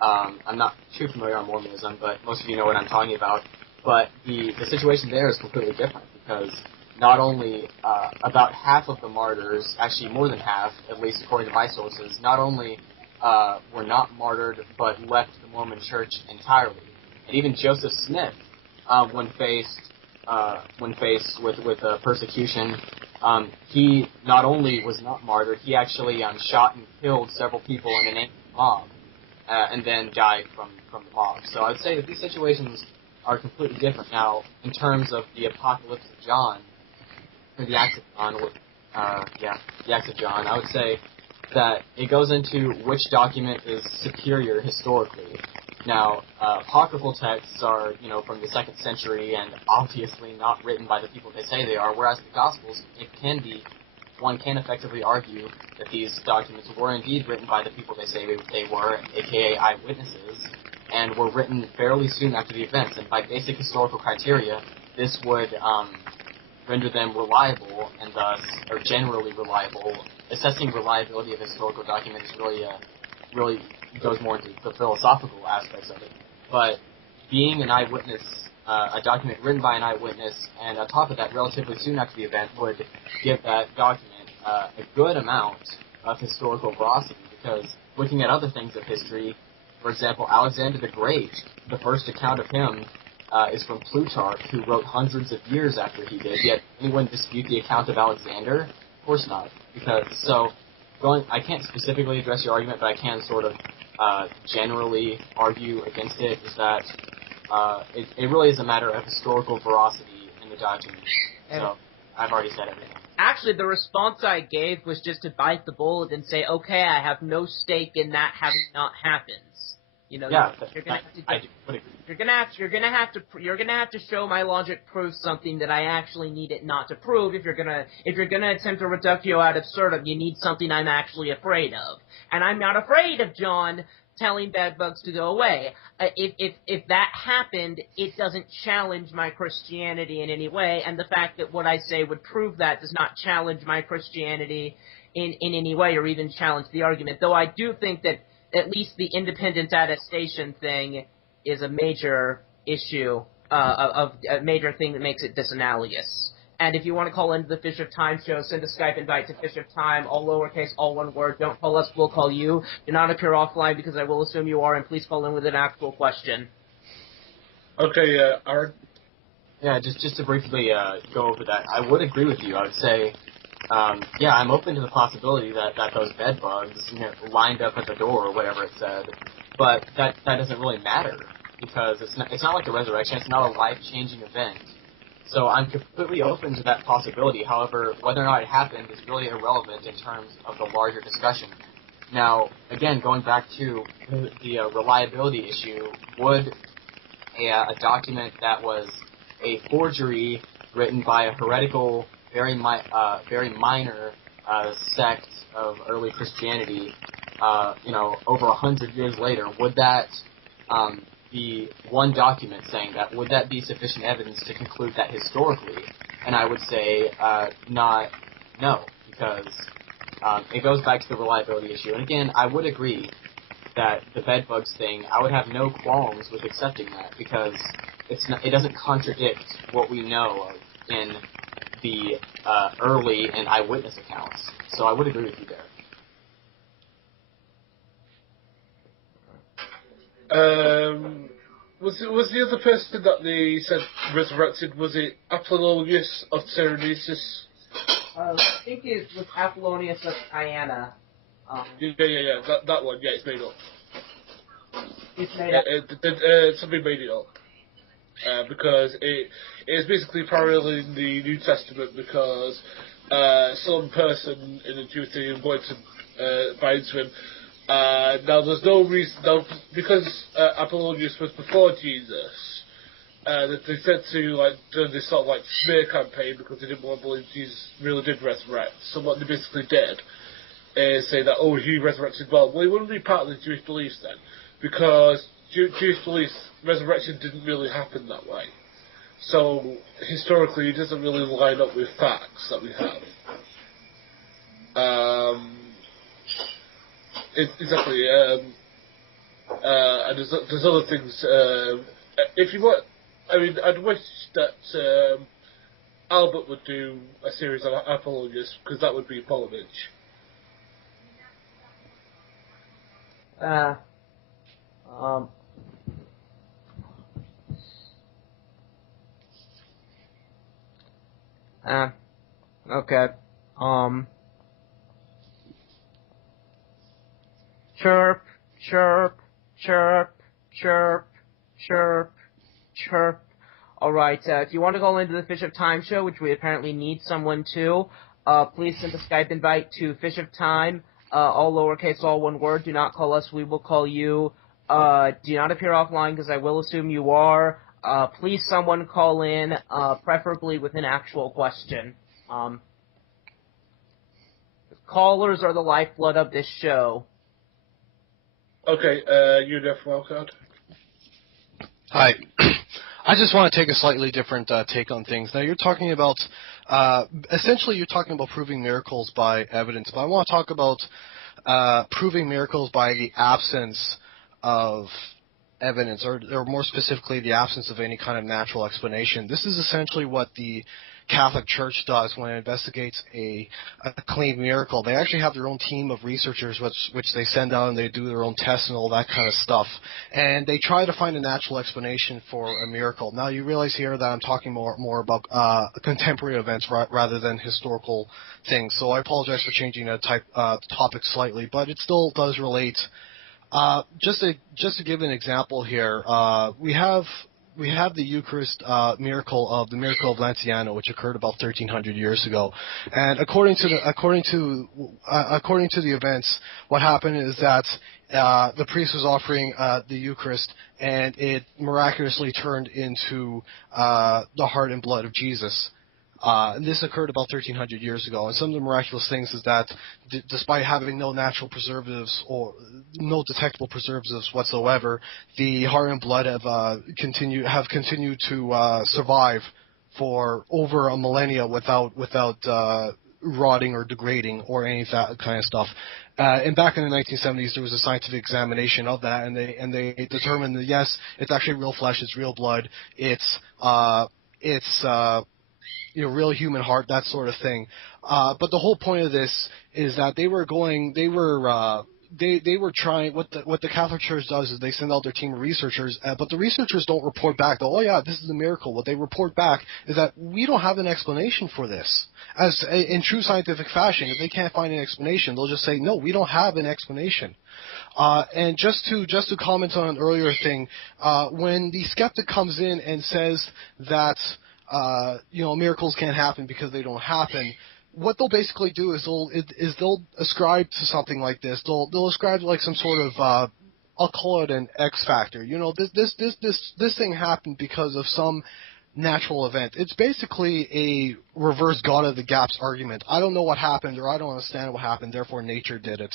I'm not too familiar on Mormonism, but most of you know what I'm talking about. But the situation there is completely different, because not only about half of the martyrs, actually more than half, at least according to my sources, not only were not martyred, but left the Mormon Church entirely. And even Joseph Smith, when faced with persecution, he not only was not martyred, he actually shot and killed several people in an angry mob, and then died from the mob. So I'd say that these situations are completely different. Now, in terms of the Apocalypse of John, or the Acts of John, the Acts of John, I would say that it goes into which document is superior historically. Now, apocryphal texts are, from the 2nd century and obviously not written by the people they say they are, whereas the Gospels, one can effectively argue that these documents were indeed written by the people they say they were, aka eyewitnesses, and were written fairly soon after the events. And by basic historical criteria, this would render them reliable, and thus, or generally reliable. Assessing reliability of historical documents really goes more into the philosophical aspects of it. But being an eyewitness, a document written by an eyewitness, and on top of that, relatively soon after the event, would give that document a good amount of historical veracity, because looking at other things of history, for example, Alexander the Great, the first account of him is from Plutarch, who wrote hundreds of years after he did, yet anyone dispute the account of Alexander? Of course not. I can't specifically address your argument, but I can sort of generally argue against it, is that it really is a matter of historical veracity in the document. So I've already said everything. Actually, the response I gave was just to bite the bullet and say, okay, I have no stake in that having not happened. You know, Yeah, you're gonna have to I would agree. you're gonna have to show my logic proves something that I actually need it not to prove. If you're gonna attempt a reductio ad absurdum, you need something I'm actually afraid of, and I'm not afraid of John telling bedbugs to go away. If that happened, it doesn't challenge my Christianity in any way, and the fact that what I say would prove that does not challenge my Christianity in any way, or even challenge the argument. Though I do think that at least the independent attestation thing is a major issue, of a major thing that makes it disanalogous. And if you want to call into the Fish of Time show, send a Skype invite to Fish of Time, all lowercase, all one word. Don't call us, we'll call you. Do not appear offline because I will assume you are, and please call in with an actual question. Okay, Aaron? Yeah, just to briefly go over that, I would agree with you. I would say, yeah, I'm open to the possibility that those bed bugs, lined up at the door or whatever it said, but that doesn't really matter because it's not like the resurrection. It's not a life-changing event. So I'm completely open to that possibility. However, whether or not it happened is really irrelevant in terms of the larger discussion. Now, again, going back to the reliability issue, would a document that was a forgery written by a heretical, very minor sect of early Christianity, over 100 years later, would that be one document saying that? Would that be sufficient evidence to conclude that historically? And I would say no, because it goes back to the reliability issue. And again, I would agree that the bedbugs thing, I would have no qualms with accepting that because it doesn't contradict what we know of in the early and eyewitness accounts. So I would agree with you there. Was the other person that they said resurrected, was it Apollonius of Cyrenesis? I think it was Apollonius of Tyana. Yeah, that one, yeah, it's made up. It's made up. Somebody made it up. Because it is basically paralleling the New Testament because some person in the Jewish thing wanted to buy into him. Now there's no reason, because Apollonius was before Jesus, that they said to do this sort of smear campaign because they didn't want to believe Jesus really did resurrect. So what they basically did is say that, oh, he resurrected well. Well, he wouldn't be part of the Jewish beliefs then, because Jewish beliefs, resurrection didn't really happen that way. So historically, it doesn't really line up with facts that we have. Exactly. And there's other things. If you want, I'd wish that Albert would do a series on Apollonius because that would be a Polovich. Okay. Chirp, chirp, chirp, chirp, chirp, chirp. Alright, if you want to call into the Fish of Time show, which we apparently need someone to, please send a Skype invite to Fish of Time, all lowercase, all one word. Do not call us, we will call you. Do not appear offline because I will assume you are. Please someone call in, preferably with an actual question. Callers are the lifeblood of this show. Okay, UNFFWildcard. Hi. I just want to take a slightly different take on things. Now, you're talking about, essentially you're talking about proving miracles by evidence, but I want to talk about proving miracles by the absence of evidence, or more specifically, the absence of any kind of natural explanation. This is essentially what the Catholic Church does when it investigates a claimed miracle. They actually have their own team of researchers which they send out and they do their own tests and all that kind of stuff. And they try to find a natural explanation for a miracle. Now you realize here that I'm talking more about contemporary events rather than historical things. So I apologize for changing the topic slightly, but it still does relate. Just to give an example here, we have the Eucharist miracle of Lanciano, which occurred about 1,300 years ago. And according to the events, what happened is that the priest was offering the Eucharist, and it miraculously turned into the heart and blood of Jesus. And this occurred about 1,300 years ago. And some of the miraculous things is that, despite having no natural preservatives or no detectable preservatives whatsoever, the heart and blood have continued to survive for over a millennia without rotting or degrading or any of that kind of stuff. And back in the 1970s, there was a scientific examination of that, and they determined that yes, it's actually real flesh, it's real blood, it's real human heart, that sort of thing. But the whole point of this is that they were trying. What the Catholic Church does is they send out their team of researchers, but the researchers don't report back that, oh yeah, this is a miracle. What they report back is that we don't have an explanation for this. As in true scientific fashion, if they can't find an explanation, they'll just say, no, we don't have an explanation. And just to comment on an earlier thing, when the skeptic comes in and says that miracles can't happen because they don't happen, what they'll basically do is they'll ascribe to something like this. They'll ascribe to like some sort of I'll call it an X factor. This thing happened because of some natural event. It's basically a reverse God of the Gaps argument. I don't know what happened, or I don't understand what happened, therefore nature did it.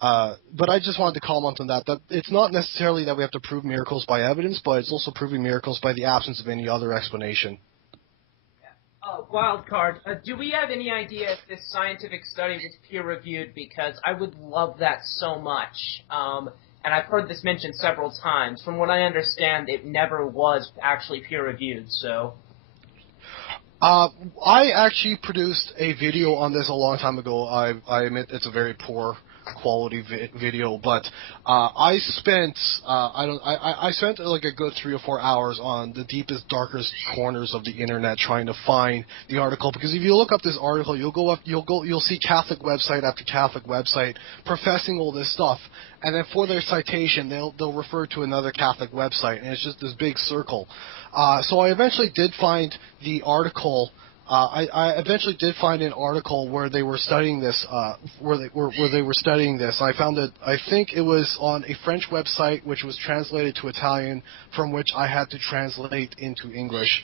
But I just wanted to comment on that it's not necessarily that we have to prove miracles by evidence, but it's also proving miracles by the absence of any other explanation. Wildcard, do we have any idea if this scientific study was peer-reviewed? Because I would love that so much. And I've heard this mentioned several times. From what I understand, it never was actually peer-reviewed, so... I actually produced a video on this a long time ago. I admit it's a very poor quality video, but I spent like a good 3 or 4 hours on the deepest, darkest corners of the internet trying to find the article. Because if you look up this article, you'll see Catholic website after Catholic website professing all this stuff, and then for their citation, they'll refer to another Catholic website, and it's just this big circle. So I eventually did find the article. I eventually did find an article where they were studying this. Where they were studying this. I found it. I think it was on a French website, which was translated to Italian, from which I had to translate into English.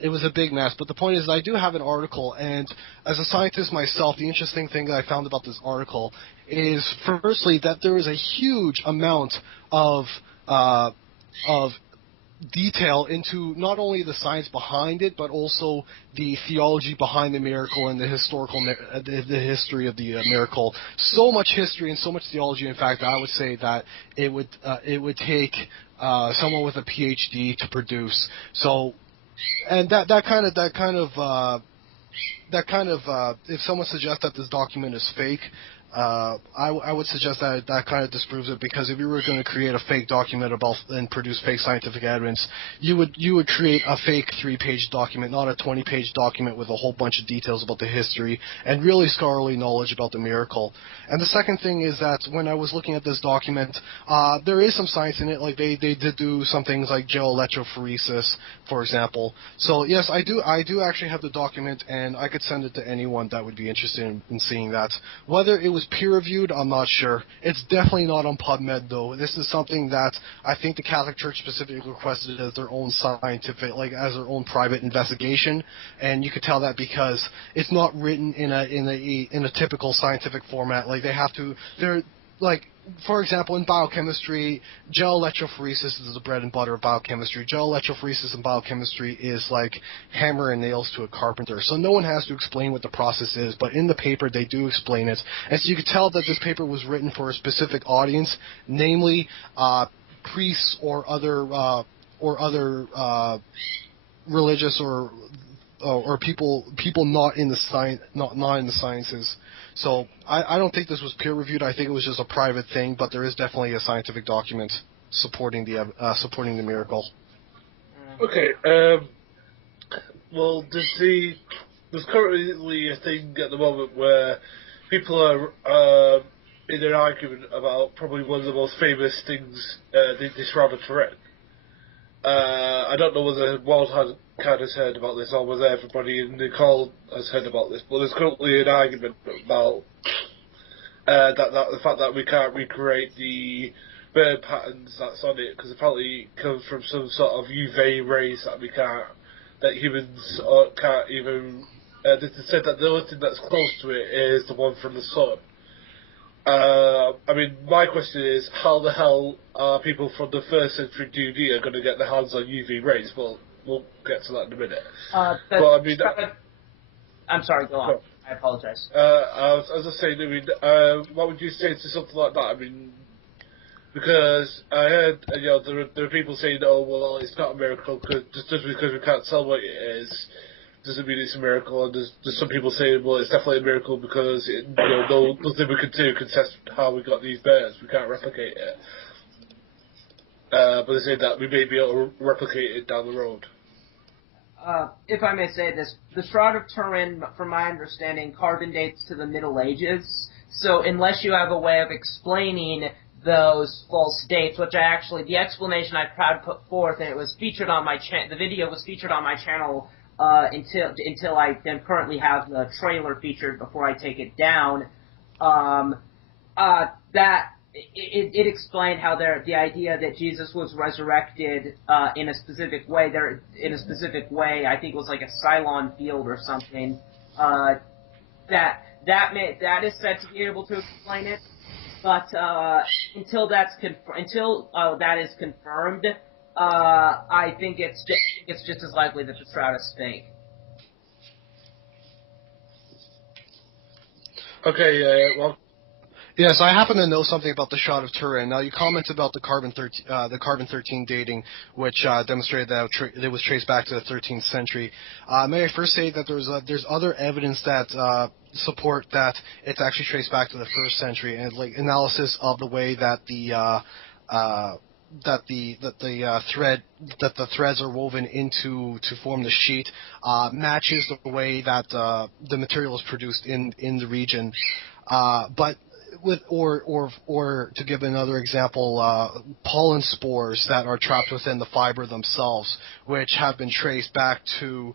It was a big mess. But the point is, I do have an article, and as a scientist myself, the interesting thing that I found about this article is, firstly, that there is a huge amount of detail into not only the science behind it, but also the theology behind the miracle and the history of the miracle. So much history and so much theology. In fact, I would say that it would take someone with a PhD to produce. So, and that kind of if someone suggests that this document is fake, I would suggest that kind of disproves it, because if you were going to create a fake document and produce fake scientific evidence, you would create a fake 3-page document, not a 20-page document with a whole bunch of details about the history and really scholarly knowledge about the miracle. And the second thing is that when I was looking at this document, there is some science in it. Like they did do some things like gel electrophoresis, for example. So yes, I do actually have the document, and I could send it to anyone that would be interested in seeing that. Whether it was peer-reviewed, I'm not sure. It's definitely not on PubMed, though. This is something that I think the Catholic Church specifically requested as their own scientific, like as their own private investigation, and you could tell that because it's not written in a typical scientific format. Like they're like, for example, in biochemistry, gel electrophoresis is the bread and butter of biochemistry. Gel electrophoresis in biochemistry is like hammer and nails to a carpenter. So no one has to explain what the process is, but in the paper they do explain it. And so you could tell that this paper was written for a specific audience, namely priests or other religious or people not in the sciences. So I don't think this was peer-reviewed. I think it was just a private thing, but there is definitely a scientific document supporting the miracle. Okay. Well, there's currently a thing at the moment where people are in an argument about probably one of the most famous things this round of Tourette. I don't know whether Wildcard has heard about this, or whether everybody in the call has heard about this, but there's currently an argument about the fact that we can't recreate the burn patterns that's on it, because apparently it comes from some sort of UV rays that humans can't even. They said that the only thing that's close to it is the one from the sun. I mean, my question is, how the hell are people from the 1st century DD going to get their hands on UV rays? Well, we'll get to that in a minute. But I mean, I'm sorry, go on. I apologize. As I say, I mean, what would you say to something like that? I mean, because I heard, there are people saying, oh, well, it's not a miracle, just because we can't tell what it is, doesn't mean it's a miracle. And there's some people saying, well, it's definitely a miracle because nothing we can do can test how we got these bears. We can't replicate it. But they say that we may be able to replicate it down the road. If I may say this, the Shroud of Turin, from my understanding, carbon dates to the Middle Ages. So unless you have a way of explaining those false dates, which the explanation I tried to put forth, and it was featured on my the video was featured on my channel until I then currently have the trailer featured before I take it down. That it explained how the idea that Jesus was resurrected in a specific way. I think it was like a Cylon field or something. That is said to be able to explain it, but until that is confirmed, I think it's just as likely that the Shroud is fake. Okay, well. Yes, I happen to know something about the Shroud of Turin. Now, you commented about the carbon 13 dating, which demonstrated that it was traced back to the 13th century. May I first say that there's other evidence that support that it's actually traced back to the 1st century, and like analysis of the way that the threads are woven into to form the sheet matches the way that the material is produced in the region, but or to give another example, pollen spores that are trapped within the fiber themselves, which have been traced back to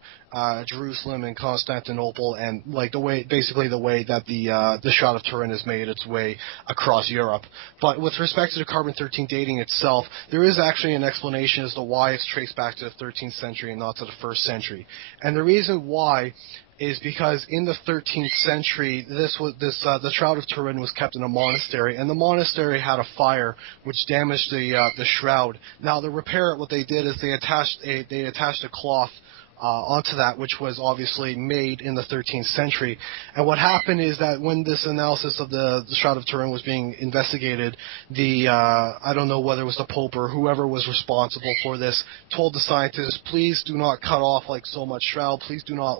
Jerusalem and Constantinople, and like the way that the Shroud of Turin has made its way across Europe. But with respect to the carbon 13 dating itself, there is actually an explanation as to why it's traced back to the 13th century and not to the 1st century, and the reason why is because in the 13th century, the Shroud of Turin was kept in a monastery, and the monastery had a fire which damaged the shroud. Now, to repair it, what they did is they attached a cloth onto that, which was obviously made in the 13th century. And what happened is that when this analysis of the Shroud of Turin was being investigated, I don't know whether it was the Pope or whoever was responsible for this, told the scientists, please do not cut off like so much shroud, please do not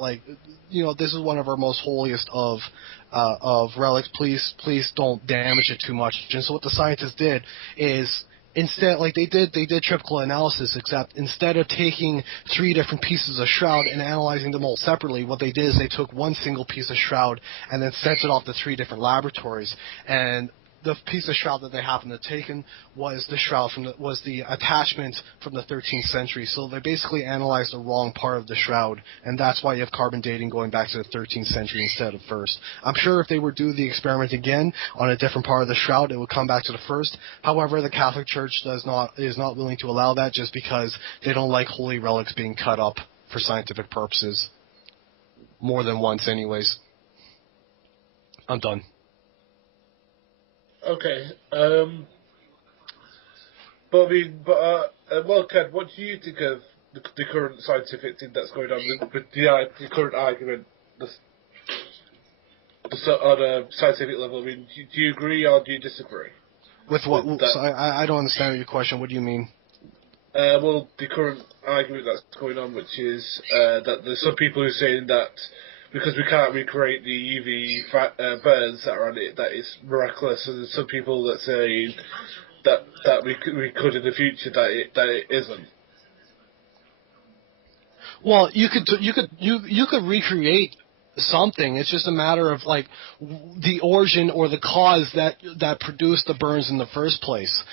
this is one of our most holiest of relics, please don't damage it too much. And so what the scientists did is, instead, they did triple analysis, except instead of taking 3 different pieces of shroud and analyzing them all separately, what they did is they took one single piece of shroud and then sent it off to 3 different laboratories. And the piece of shroud that they happened to taken was the attachment from the 13th century. So they basically analyzed the wrong part of the shroud, and that's why you have carbon dating going back to the 13th century instead of 1st. I'm sure if they were to do the experiment again on a different part of the shroud, it would come back to the 1st. However, the Catholic Church is not willing to allow that, just because they don't like holy relics being cut up for scientific purposes. More than once, anyways. I'm done. Okay. Ken, what do you think of the current scientific thing that's going on with the current argument on a scientific level? I mean, do you agree or do you disagree? With what? So I don't understand your question. What do you mean? Well, the current argument that's going on, which is that there's some people who are saying that because we can't recreate the UV burns that are on it, that it's miraculous, and there's some people that say that we could in the future that it isn't. Well, you could recreate something. It's just a matter of the origin or the cause that produced the burns in the first place.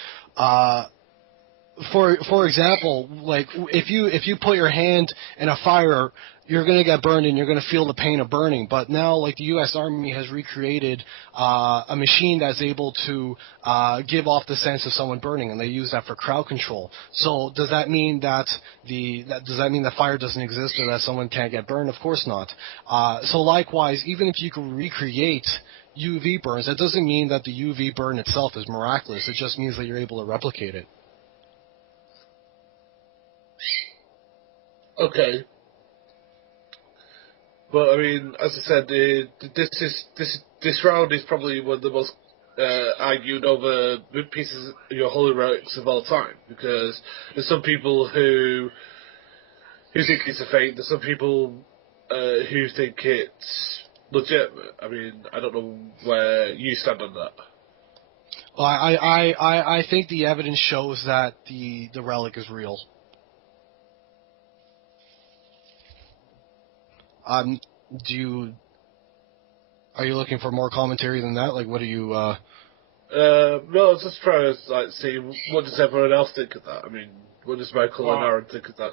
for example, like if you put your hand in a fire, you're going to get burned and you're going to feel the pain of burning. But now, like, the U.S. Army has recreated a machine that's able to give off the sense of someone burning, and they use that for crowd control. So does that mean that fire doesn't exist or that someone can't get burned? Of course not. So likewise, even if you can recreate UV burns, that doesn't mean that the UV burn itself is miraculous. It just means that you're able to replicate it. Okay. But I mean, as I said, this round is probably one of the most argued over pieces, holy relics of all time, because there's some people who think it's a fake. There's some people who think it's legitimate. I mean, I don't know where you stand on that. Well, I think the evidence shows that the relic is real. Are you looking for more commentary than that? Like, what do you? No, I was just trying to see what does everyone else think of that. I mean, what does Michael and Aaron think of that?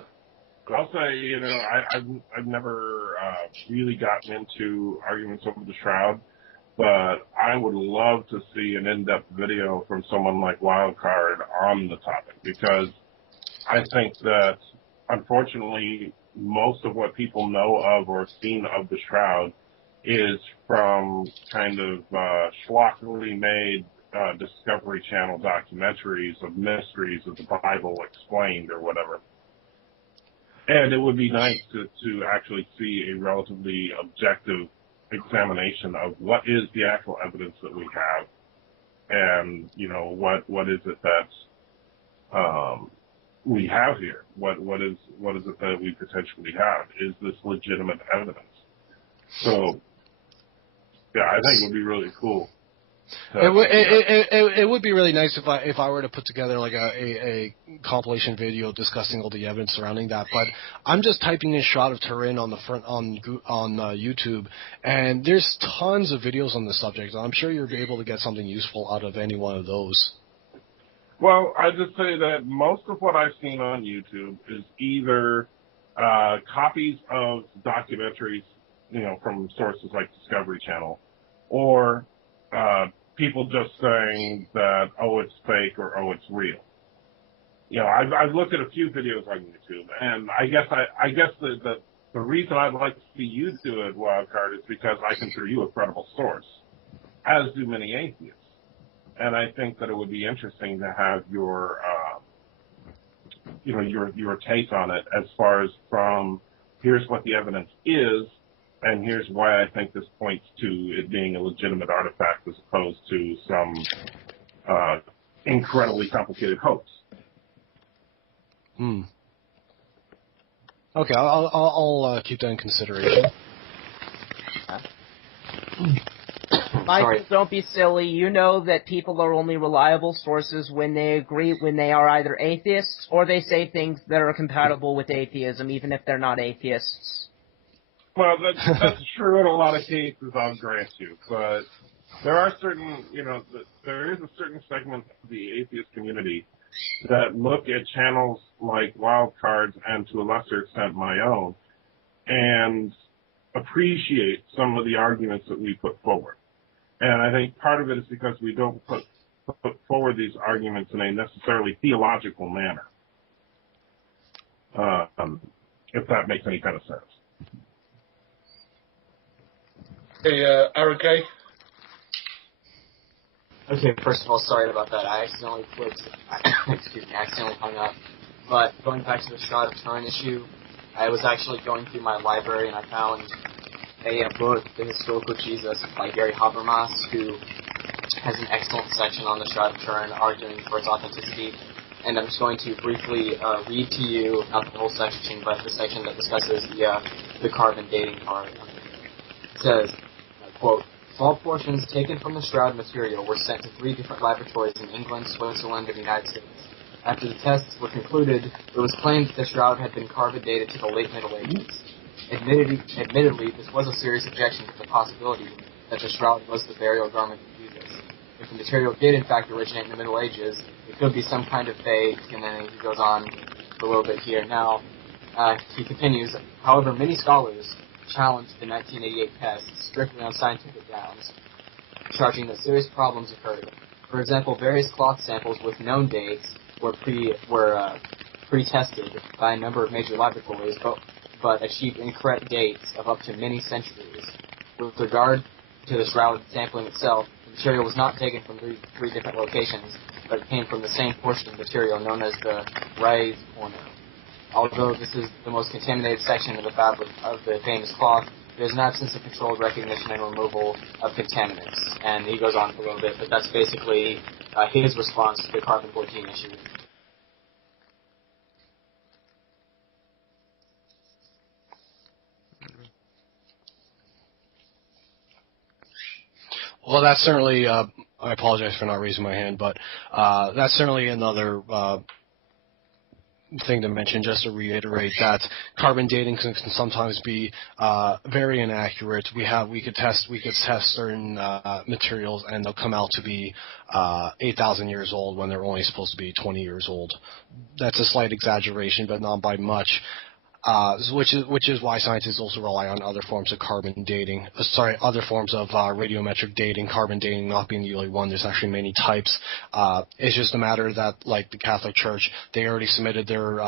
I'll say, I've never really gotten into arguments over the Shroud, but I would love to see an in-depth video from someone like Wildcard on the topic, because I think that, unfortunately, most of what people know of or have seen of the Shroud is from kind of schlockily made Discovery Channel documentaries of mysteries of the Bible explained or whatever. And it would be nice to actually see a relatively objective examination of what is the actual evidence that we have, and what is it that we have here. What is it that we potentially have? Is this legitimate evidence? So, yeah, I think it would be really cool. It would be really nice if I were to put together like a compilation video discussing all the evidence surrounding that. But I'm just typing in Shroud of Turin on the front on YouTube, and there's tons of videos on the subject. I'm sure you'll be able to get something useful out of any one of those. Well, I just say that most of what I've seen on YouTube is either copies of documentaries, from sources like Discovery Channel, or people just saying that, oh, it's fake or oh, it's real. I've looked at a few videos on YouTube, and I guess the reason I'd like to see you do it, Wildcard, is because I consider you a credible source, as do many atheists. And I think that it would be interesting to have your take on it, as far as from here's what the evidence is, and here's why I think this points to it being a legitimate artifact as opposed to some incredibly complicated hoax. Okay, I'll keep that in consideration. Michael, don't be silly. You know that people are only reliable sources when they are either atheists or they say things that are compatible with atheism, even if they're not atheists. Well, that's true in a lot of cases, I'll grant you. But there are certain, there is a certain segment of the atheist community that look at channels like Wildcards and, to a lesser extent, my own, and appreciate some of the arguments that we put forward. And I think part of it is because we don't put forward these arguments in a necessarily theological manner, if that makes any kind of sense. Hey, Aaron K. Okay, first of all, sorry about that. I accidentally accidentally hung up. But going back to the Shroud of Turin issue, I was actually going through my library and I found a book, The Historical Jesus, by Gary Habermas, who has an excellent section on the Shroud of Turin, arguing for its authenticity. And I'm just going to briefly read to you, not the whole section, but the section that discusses the carbon dating part. It says, quote, small portions taken from the shroud material were sent to 3 different laboratories in England, Switzerland, and the United States. After the tests were concluded, it was claimed that the shroud had been carbon dated to the late Middle Ages. Admittedly, this was a serious objection to the possibility that the shroud was the burial garment of Jesus. If the material did in fact originate in the Middle Ages, it could be some kind of fake, and then he goes on a little bit here. Now, he continues, however, many scholars challenged the 1988 test strictly on scientific grounds, charging that serious problems occurred. For example, various cloth samples with known dates were pre-tested by a number of major laboratories, but achieved incorrect dates of up to many centuries. With regard to the shroud sampling itself, the material was not taken from three different locations, but came from the same portion of material known as the raised corner. Although this is the most contaminated section of the fabric of the famous cloth, there's an absence of controlled recognition and removal of contaminants. And he goes on for a little bit, but that's basically his response to the carbon-14 issue. Well, that's certainly, I apologize for not raising my hand, but that's certainly another thing to mention, just to reiterate that carbon dating can sometimes be very inaccurate. We could test certain materials and they'll come out to be 8,000 years old when they're only supposed to be 20 years old. That's a slight exaggeration, but not by much. Which is why scientists also rely on other forms of carbon dating. Other forms of radiometric dating, carbon dating not being the only one. There's actually many types. It's just a matter that, like the Catholic Church, they already submitted their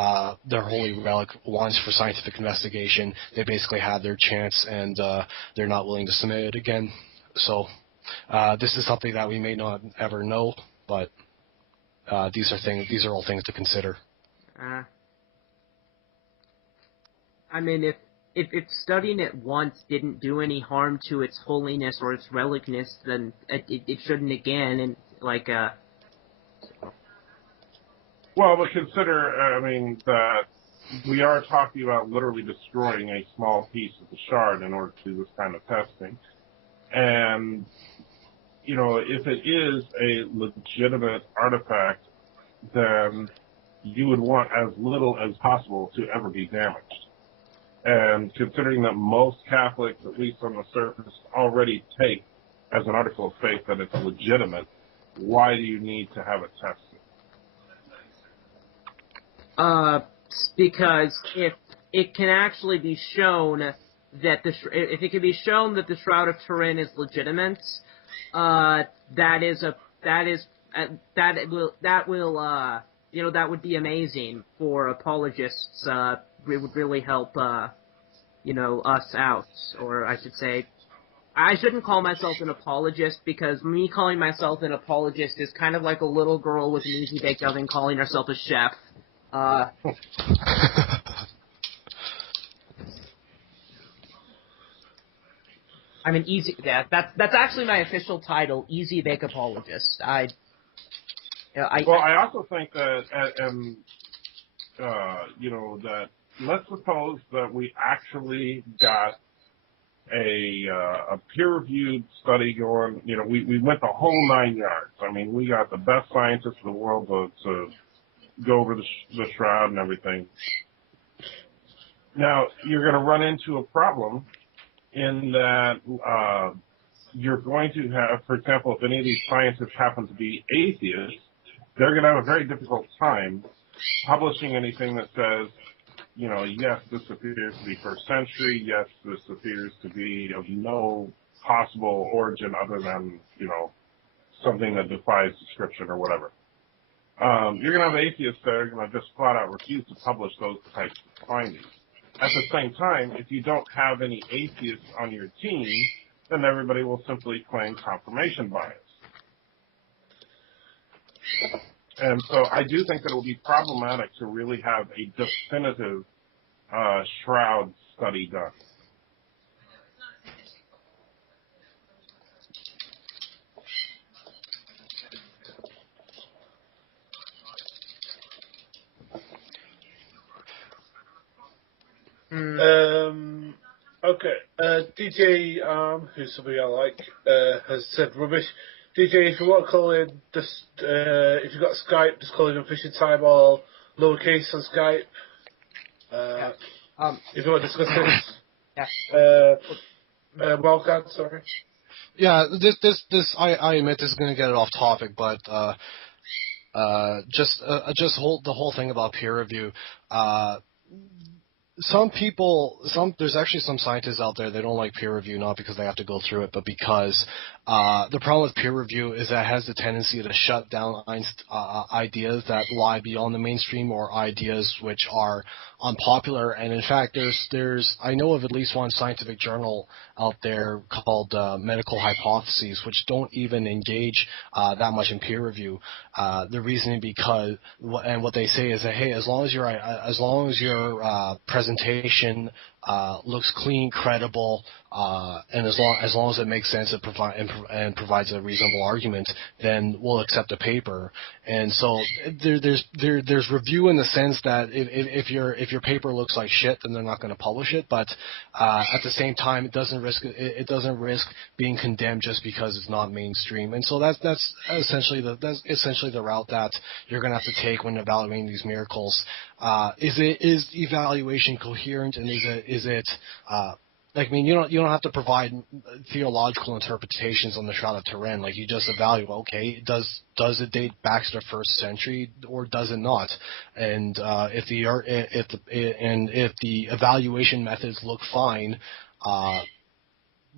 holy relic once for scientific investigation. They basically had their chance, and they're not willing to submit it again. So this is something that we may not ever know, but these are all things to consider. I mean, if studying it once didn't do any harm to its holiness or its relicness, then it shouldn't again. And Well, but consider, that we are talking about literally destroying a small piece of the shard in order to do this kind of testing. And, if it is a legitimate artifact, then you would want as little as possible to ever be damaged. And considering that most Catholics, at least on the surface, already take as an article of faith that it's legitimate, why do you need to have it tested? Because if it can actually be shown that if it can be shown that the Shroud of Turin is legitimate, that would be amazing for apologists. It would really help, us out. Or I should say, I shouldn't call myself an apologist, because me calling myself an apologist is kind of like a little girl with an easy bake oven calling herself a chef. I'm an easy. Yeah, that's actually my official title, Easy Bake Apologist. I also think that, that let's suppose that we actually got a peer-reviewed study going. We went the whole 9 yards. I mean, we got the best scientists in the world to go over the shroud and everything. Now, you're going to run into a problem in that you're going to have, for example, if any of these scientists happen to be atheists, they're going to have a very difficult time publishing anything that says, yes, this appears to be first century, yes, this appears to be of no possible origin other than, something that defies description or whatever. You're going to have atheists that are going to just flat out refuse to publish those types of findings. At the same time, if you don't have any atheists on your team, then everybody will simply claim confirmation bias. And so I do think that it will be problematic to really have a definitive shroud study done. Okay. DJ, who's somebody I like, has said rubbish. DJ, if you want to call in, just if you've got Skype, just call in on Fishing Time or lowercase on Skype. If you want to discuss this. Wildcard, sorry. Yeah, this I admit this is going to get it off topic, but The whole thing about peer review. There's actually some scientists out there, they don't like peer review, not because they have to go through it, but because the problem with peer review is that it has the tendency to shut down ideas that lie beyond the mainstream, or ideas which are unpopular. And in fact, I know of at least one scientific journal out there called Medical Hypotheses, which don't even engage that much in peer review. The reasoning what they say is that, hey, as long as your presentation looks clean, credible, and as long as it makes sense and provides a reasonable argument, then we'll accept the paper. And so there's review in the sense that if your paper looks like shit, then they're not going to publish it. But at the same time, it doesn't risk being condemned just because it's not mainstream. And so that's essentially the route that you're going to have to take when evaluating these miracles. Is evaluation coherent, and is it you don't have to provide theological interpretations on the Shroud of Turin. Like, you just evaluate, okay, does it date back to the 1st century or does it not? And if the evaluation methods look fine,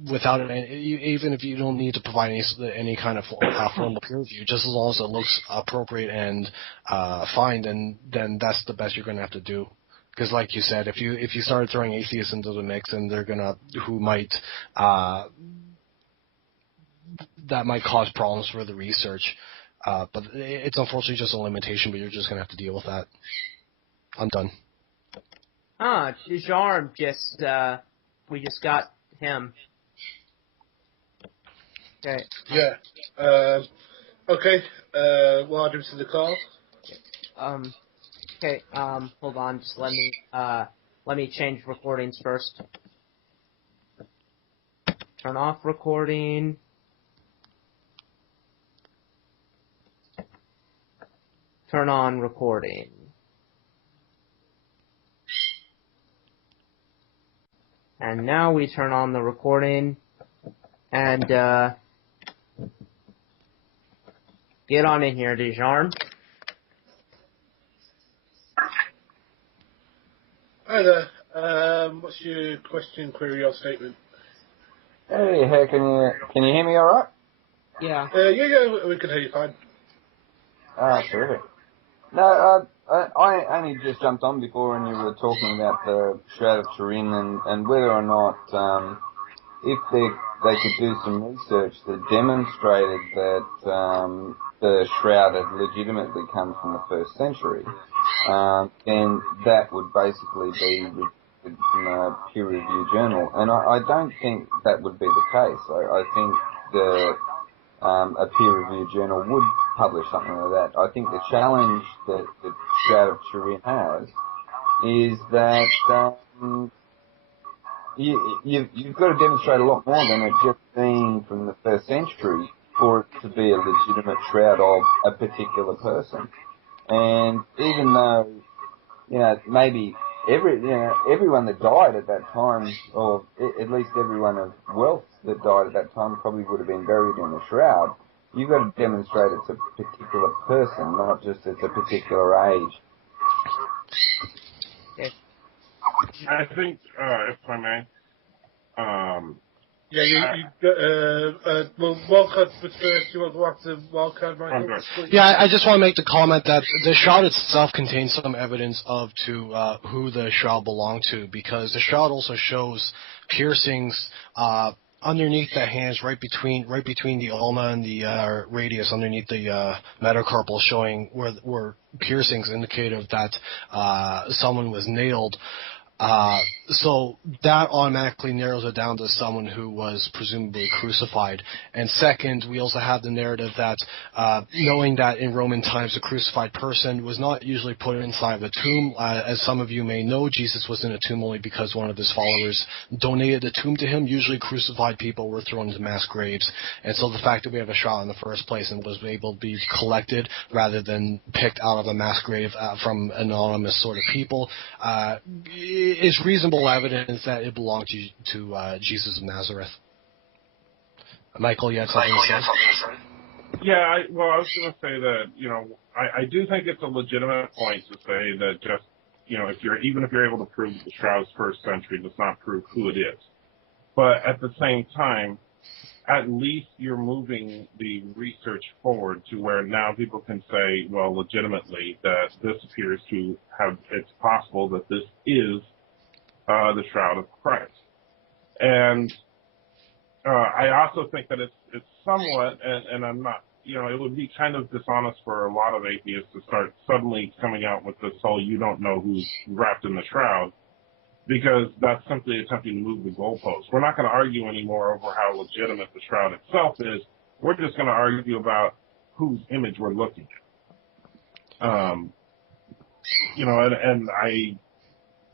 without it, even if you don't need to provide any kind of formal peer review, just as long as it looks appropriate and fine, then that's the best you're going to have to do. Because, like you said, if you started throwing atheists into the mix, and that might cause problems for the research. But it's unfortunately just a limitation. But you're just going to have to deal with that. I'm done. Jarm we just got him. Okay. Yeah. Okay. Welcome to the call. Okay, hold on, just let me change recordings first. Turn off recording. Turn on recording. And now we turn on the recording, and, get on in here, Dejarm. Hi there. What's your question, query, or statement? Hey, can you hear me all right? Yeah. Yeah, we can hear you fine. Terrific. No, I only just jumped on before when you were talking about the Shroud of Turin and whether or not if they could do some research that demonstrated that the Shroud had legitimately come from the 1st century. Then that would basically be in a peer-reviewed journal. And I don't think that would be the case. I think a peer-reviewed journal would publish something like that. I think the challenge that the Shroud of Turin has is that you've got to demonstrate a lot more than it just being from the 1st century for it to be a legitimate shroud of a particular person. And even though, maybe everyone that died at that time, or at least everyone of wealth that died at that time probably would have been buried in the shroud, you've got to demonstrate it's a particular person, not just it's a particular age. Okay. I think, if I may, Yeah, Wildcard was first. You want to go after Wildcard, Michael? Okay. Yeah, I just want to make the comment that the shroud itself contains some evidence of who the shroud belonged to, because the shroud also shows piercings underneath the hands, right between the ulna and the radius, underneath the metacarpal, showing where piercings indicative that someone was nailed. So that automatically narrows it down to someone who was presumably crucified. And second, we also have the narrative that knowing that in Roman times a crucified person was not usually put inside of a tomb. As some of you may know, Jesus was in a tomb only because one of his followers donated the tomb to him. Usually crucified people were thrown into mass graves. And so the fact that we have a shroud in the first place and was able to be collected rather than picked out of a mass grave from anonymous sort of people is reasonable evidence that it belonged to Jesus of Nazareth. Michael, you had something to say? yeah, I was going to say that, I do think it's a legitimate point to say that just, even if you're able to prove the shroud's first century, does not prove who it is. But at the same time, at least you're moving the research forward to where now people can say, well, legitimately, that this appears to have, it's possible that this is the Shroud of Christ. And I also think that it's somewhat, and I'm not, it would be kind of dishonest for a lot of atheists to start suddenly coming out with this whole you don't know who's wrapped in the shroud, because that's simply attempting to move the goalposts. We're not going to argue anymore over how legitimate the shroud itself is. We're just going to argue about whose image we're looking at. And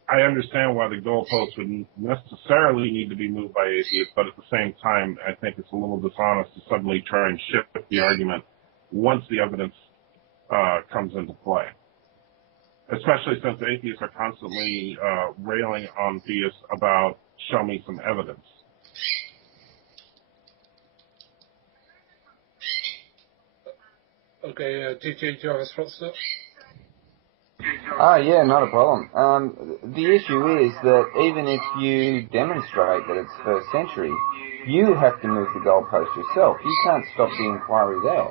I understand why the goalposts would necessarily need to be moved by atheists, but at the same time, I think it's a little dishonest to suddenly try and shift the argument once the evidence comes into play. Especially since atheists are constantly railing on theists about, show me some evidence. Okay, do you have a response to that? Yeah, not a problem. The issue is that even if you demonstrate that it's first century, you have to move the goalpost yourself. You can't stop the inquiry there.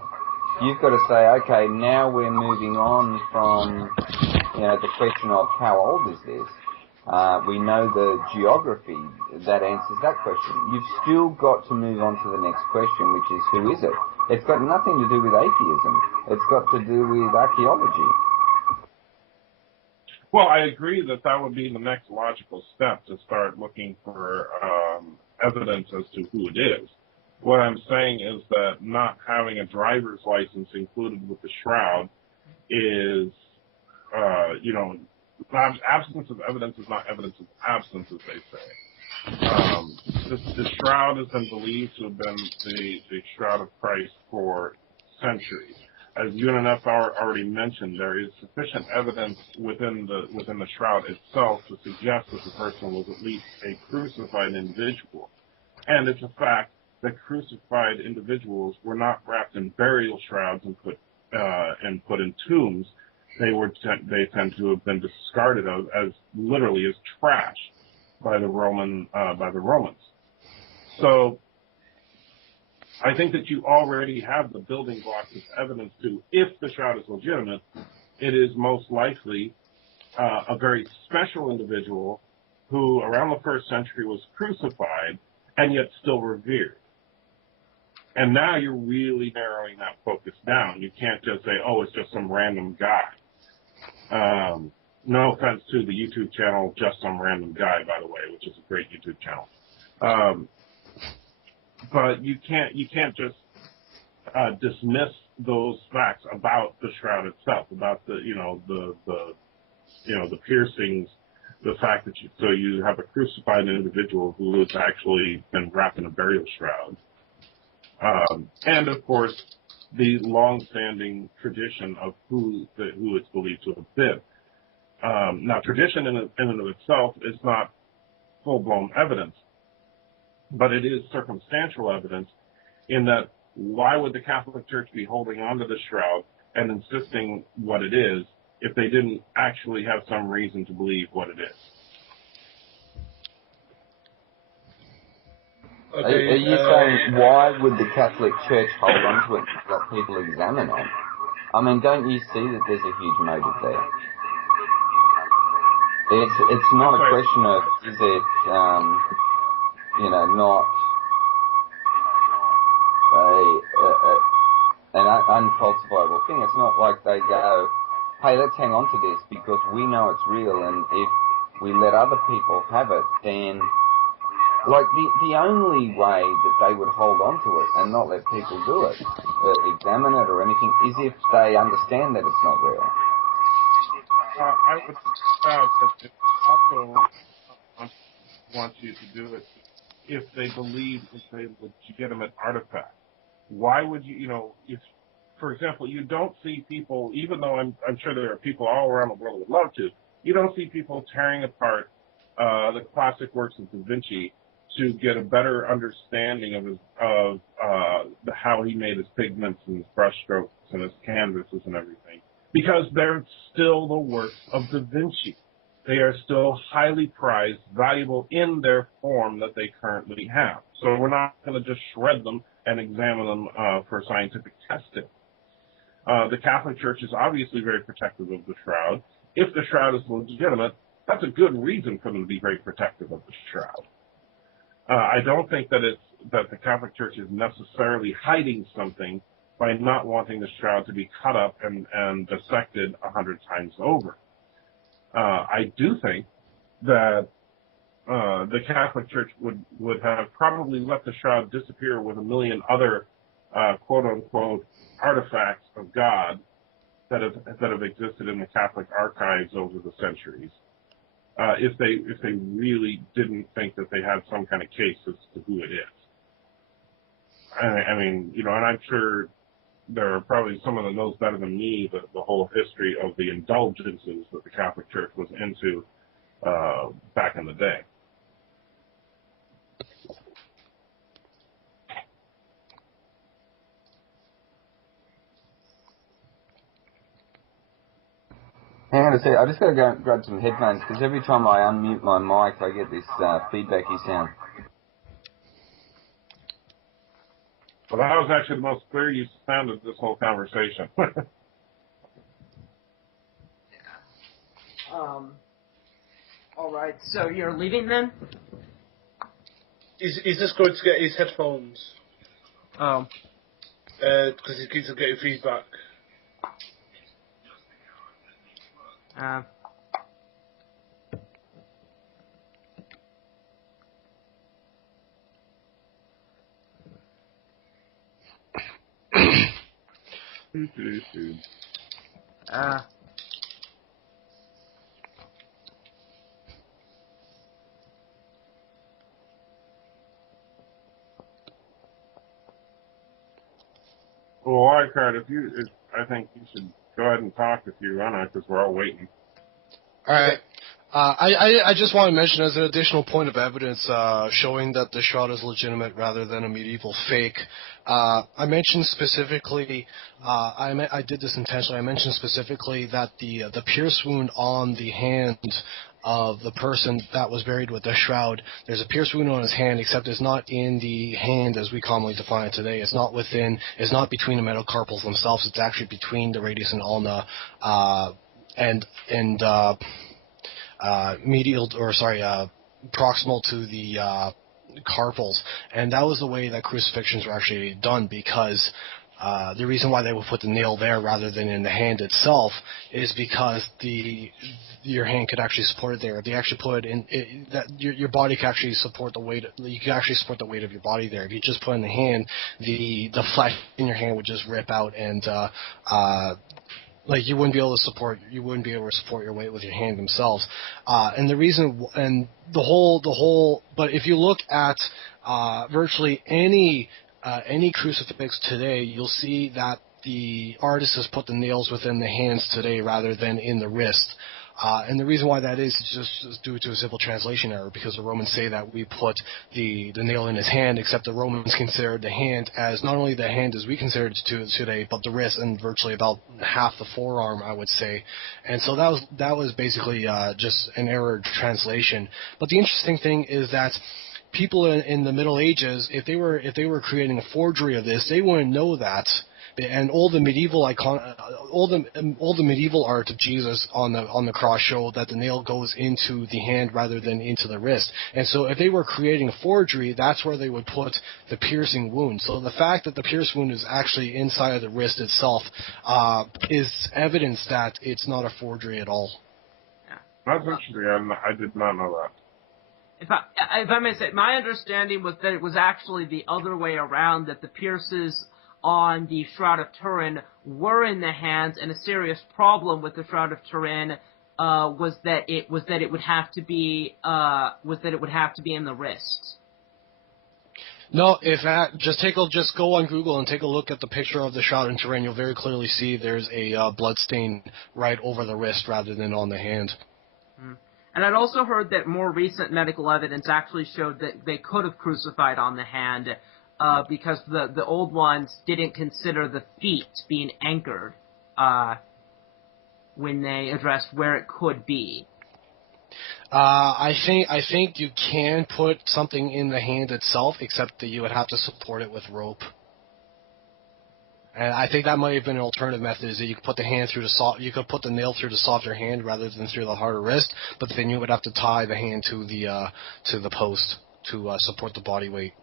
You've got to say, okay, now we're moving on from, the question of how old is this? We know the geography that answers that question. You've still got to move on to the next question, which is who is it? It's got nothing to do with atheism. It's got to do with archaeology. Well, I agree that would be the next logical step, to start looking for evidence as to who it is. What I'm saying is that not having a driver's license included with the shroud is, absence of evidence is not evidence of absence, as they say. The shroud has been believed to have been the Shroud of Christ for centuries. As UNFFW already mentioned, there is sufficient evidence within the shroud itself to suggest that the person was at least a crucified individual. And it's a fact that crucified individuals were not wrapped in burial shrouds and put in tombs. They tend to have been discarded as literally as trash by the Romans. So I think that you already have the building blocks of evidence to, if the shroud is legitimate, it is most likely a very special individual who, around the first century, was crucified and yet still revered. And now you're really narrowing that focus down. You can't just say, oh, it's just some random guy. No offense to the YouTube channel, Just Some Random Guy, by the way, which is a great YouTube channel. But you can't just dismiss those facts about the shroud itself, about the piercings, the fact that you have a crucified individual who has actually been wrapped in a burial shroud, and of course the long-standing tradition of who it's believed to have been. Now, tradition in and of itself is not full-blown evidence, but it is circumstantial evidence in that why would the Catholic Church be holding on to the shroud and insisting what it is if they didn't actually have some reason to believe what it is? Okay, are you saying why would the Catholic Church hold on to it to let people examine it? I mean, don't you see that there's a huge motive there? It's not a question of is it not an unfalsifiable thing. It's not like they go, hey, let's hang on to this because we know it's real, and if we let other people have it, then, like, the only way that they would hold on to it and not let people do it, examine it or anything, is if they understand that it's not real. I would doubt that they also want you to do it if they believe it's a legitimate artifact. Why would if, for example, you don't see people, even though I'm sure there are people all around the world who would love to, you don't see people tearing apart the classic works of Da Vinci to get a better understanding of how he made his pigments and his brush strokes and his canvases and everything. because they're still the work of Da Vinci. They are still highly prized, valuable in their form that they currently have. So we're not going to just shred them and examine them for scientific testing. The Catholic Church is obviously very protective of the shroud. If the shroud is legitimate, that's a good reason for them to be very protective of the shroud. I don't think that the Catholic Church is necessarily hiding something by not wanting the shroud to be cut up and dissected 100 times over. I do think that the Catholic Church would have probably let the shroud disappear with a million other quote-unquote artifacts of God that have existed in the Catholic archives over the centuries. If they really didn't think that they had some kind of case as to who it is. I mean, and I'm sure there are probably someone that knows better than me the whole history of the indulgences that the Catholic Church was into back in the day. Hang on a sec, I just got to go grab some headphones, because every time I unmute my mic, I get this feedbacky sound. Well, that was actually the most clear you sounded this whole conversation. All right, so you're leaving then? He's just going to get his headphones. Oh. Because he keeps on getting feedback. Well, Wildcard, I think you should go ahead and talk if you want to, because we're all waiting. All right. I just want to mention as an additional point of evidence showing that the shroud is legitimate rather than a medieval fake. I mentioned specifically, I did this intentionally. I mentioned specifically that the pierce wound on the hand of the person that was buried with the shroud, there's a pierce wound on his hand, except it's not in the hand as we commonly define it today. It's not between the metacarpals themselves. It's actually between the radius and ulna, proximal to the carpals, and that was the way that crucifixions were actually done, because the reason why they would put the nail there rather than in the hand itself is because your hand could actually support it there. They actually put it in that your body can actually support the weight. You can actually support the weight of your body there. If you just put it in the hand, the flesh in your hand would just rip out, and you wouldn't be able to support your weight with your hand themselves. And the reason, and the whole, but if you look at virtually any crucifix today, you'll see that the artist has put the nails within the hands today rather than in the wrist. And the reason why that is just due to a simple translation error, because the Romans say that we put the nail in his hand, except the Romans considered the hand as not only the hand as we consider it today, but the wrist and virtually about half the forearm, I would say. And so that was basically just an error translation. But the interesting thing is that people in the Middle Ages, if they were creating a forgery of this, they wouldn't know that. And all the medieval art of Jesus on the cross show that the nail goes into the hand rather than into the wrist. And so if they were creating a forgery, that's where they would put the piercing wound. So the fact that the pierce wound is actually inside of the wrist itself is evidence that it's not a forgery at all. That's interesting. I did not know that. If I may say, my understanding was that it was actually the other way around, that the pierces on the Shroud of Turin were in the hands, and a serious problem with the Shroud of Turin was that it would have to be in the wrist. No, just go on Google and take a look at the picture of the Shroud of Turin. You'll very clearly see there's a blood stain right over the wrist rather than on the hand. And I'd also heard that more recent medical evidence actually showed that they could have crucified on the hand, because the old ones didn't consider the feet being anchored. when they addressed where it could be. I think you can put something in the hand itself, except that you would have to support it with rope. And I think that might have been an alternative method, is that you could put the hand through you could put the nail through the softer hand rather than through the harder wrist, but then you would have to tie the hand to the post to support the body weight.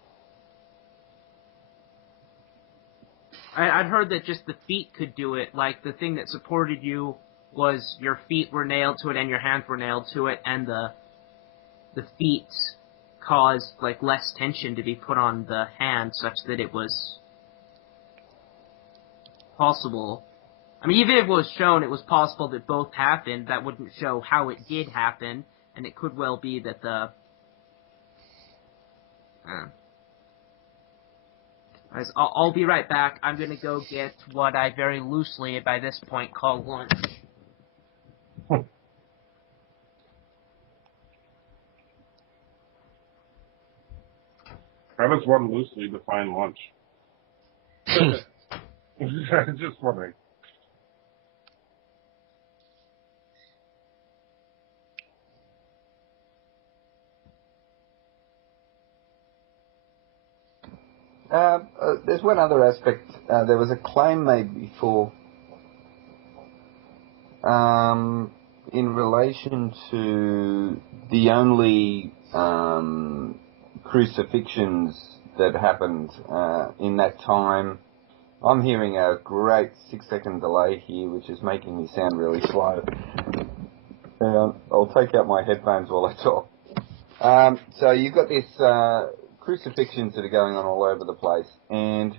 I'd heard that just the feet could do it, like the thing that supported you was your feet were nailed to it and your hands were nailed to it, and the feet caused like less tension to be put on the hand such that it was possible. I mean, even if it was shown it was possible that both happened, that wouldn't show how it did happen, and it could well be that I'll be right back. I'm going to go get what I very loosely, by this point, call lunch. How does one loosely define lunch? Just wondering. There's one other aspect. There was a claim made before in relation to the only crucifixions that happened in that time. I'm hearing a great 6-second delay here, which is making me sound really slow. I'll take out my headphones while I talk. So you've got this crucifixions that are going on all over the place, and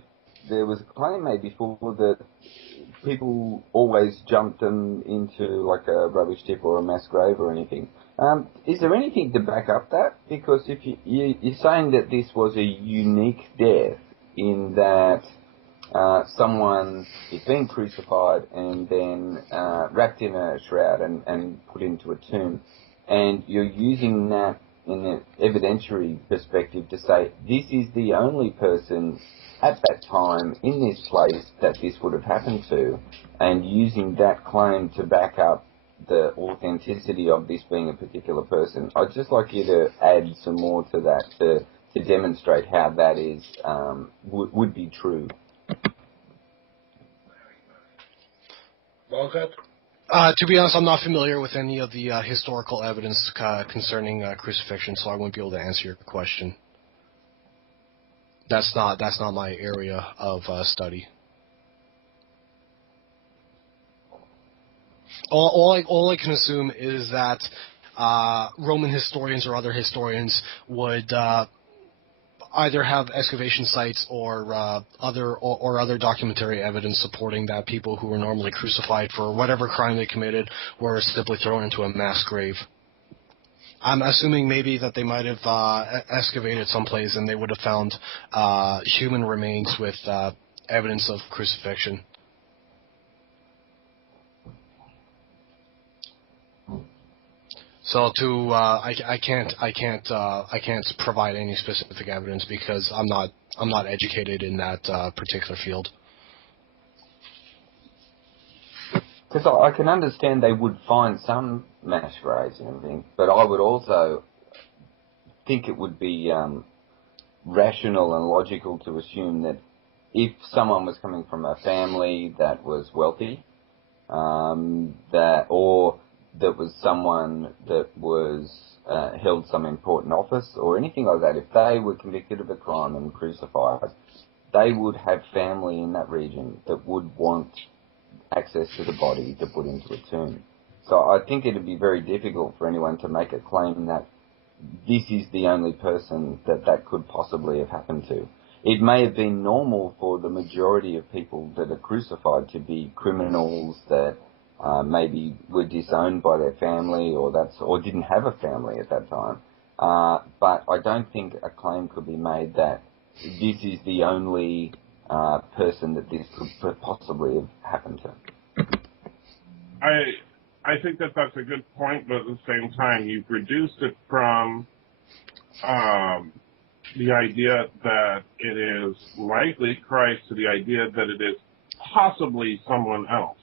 there was a claim made before that people always jumped them into like a rubbish tip or a mass grave or anything. Is there anything to back up that? Because if you're saying that this was a unique death in that someone is being crucified and then wrapped in a shroud and put into a tomb, and you're using that in an evidentiary perspective to say this is the only person at that time in this place that this would have happened to, and using that claim to back up the authenticity of this being a particular person. I'd just like you to add some more to that to demonstrate how that is would be true. Okay. To be honest, I'm not familiar with any of the historical evidence concerning crucifixion, so I won't be able to answer your question. That's not my area of study. All I can assume is that Roman historians or other historians would either have excavation sites or other documentary evidence supporting that people who were normally crucified for whatever crime they committed were simply thrown into a mass grave. I'm assuming maybe that they might have excavated someplace and they would have found human remains with evidence of crucifixion. So I can't provide any specific evidence because I'm not educated in that particular field. Because I can understand they would find some mass graves and everything, but I would also think it would be rational and logical to assume that if someone was coming from a family that was wealthy, that was someone that was held some important office or anything like that, if they were convicted of a crime and crucified, they would have family in that region that would want access to the body to put into a tomb. So I think it would be very difficult for anyone to make a claim that this is the only person that could possibly have happened to. It may have been normal for the majority of people that are crucified to be criminals that maybe were disowned by their family or didn't have a family at that time. But I don't think a claim could be made that this is the only person that this could possibly have happened to. I think that's a good point, but at the same time, you've reduced it from the idea that it is likely Christ to the idea that it is possibly someone else.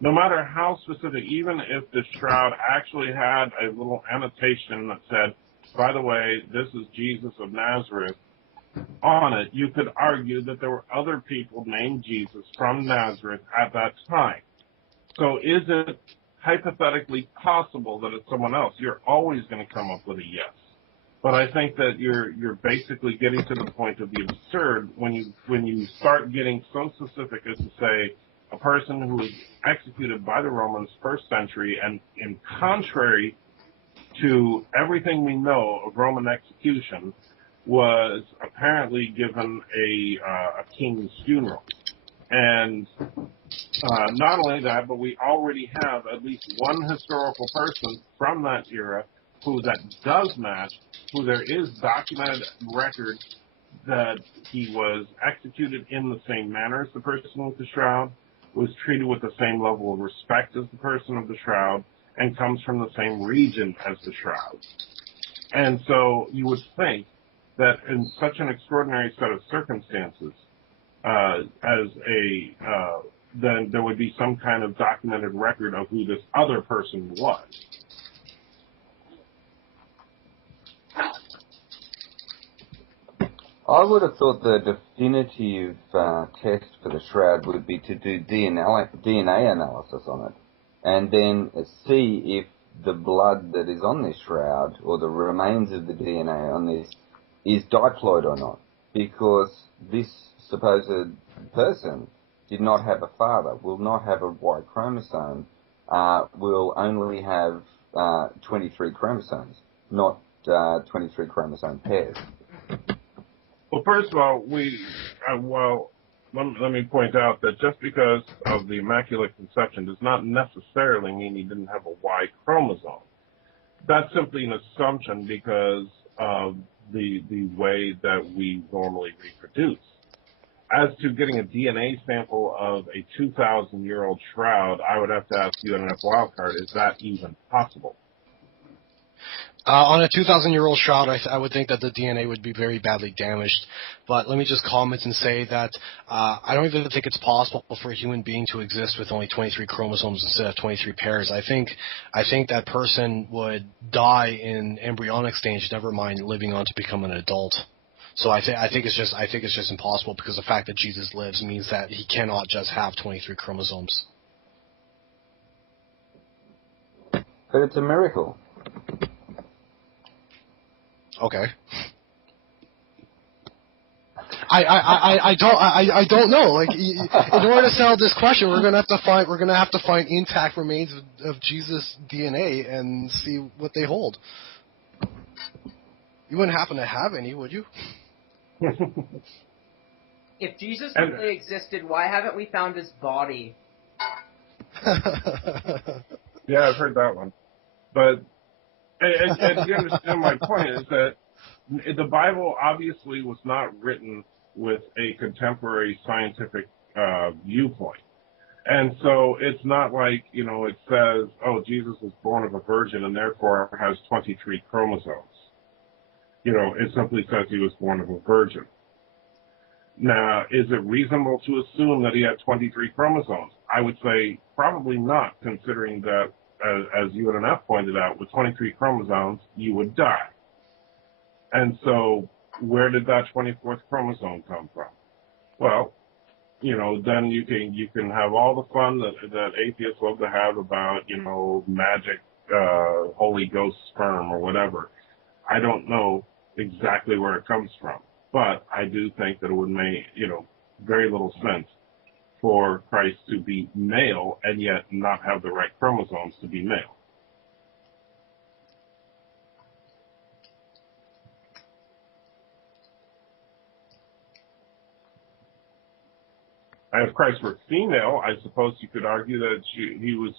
no matter how specific, even if the shroud actually had a little annotation that said, by the way, this is Jesus of Nazareth, on it, you could argue that there were other people named Jesus from Nazareth at that time. So is it hypothetically possible that it's someone else? You're always going to come up with a yes. But I think that you're basically getting to the point of the absurd when you start getting so specific as to say a person who was executed by the Romans first century, and in contrary to everything we know of Roman execution, was apparently given a king's funeral. And not only that, but we already have at least one historical person from that era who that does match, who there is documented record that he was executed in the same manner as the person with the shroud, was treated with the same level of respect as the person of the shroud, and comes from the same region as the shroud. And so you would think that in such an extraordinary set of circumstances, then there would be some kind of documented record of who this other person was. I would have thought the definitive test for the shroud would be to do DNA analysis on it, and then see if the blood that is on this shroud, or the remains of the DNA on this, is diploid or not, because this supposed person did not have a father, will not have a Y chromosome, will only have 23 chromosomes, not 23 chromosome pairs. Well, first of all, let me point out that just because of the Immaculate Conception does not necessarily mean he didn't have a Y chromosome. That's simply an assumption because of the way that we normally reproduce. As to getting a DNA sample of a 2,000-year-old shroud, I would have to ask UNFFWildcard, is that even possible? On a 2,000-year-old shroud, I would think that the DNA would be very badly damaged. But let me just comment and say that I don't even think it's possible for a human being to exist with only 23 chromosomes instead of 23 pairs. I think that person would die in embryonic stage, never mind living on to become an adult. So I think it's just impossible, because the fact that Jesus lives means that he cannot just have 23 chromosomes. But it's a miracle. Okay. I don't know. Like, in order to settle this question, we're gonna have to find intact remains of Jesus' DNA and see what they hold. You wouldn't happen to have any, would you? If Jesus really existed, why haven't we found his body? Yeah, I've heard that one. But and you understand my point is that the Bible obviously was not written with a contemporary scientific viewpoint. And so it's not like, it says, oh, Jesus was born of a virgin and therefore has 23 chromosomes. It simply says he was born of a virgin. Now, is it reasonable to assume that he had 23 chromosomes? I would say probably not, considering that, as UNF pointed out, with 23 chromosomes, you would die. And so where did that 24th chromosome come from? Well, then you can have all the fun that atheists love to have about, magic, Holy Ghost sperm or whatever. I don't know exactly where it comes from, but I do think that it would make, very little sense for Christ to be male and yet not have the right chromosomes to be male. And if Christ were female, I suppose you could argue that she was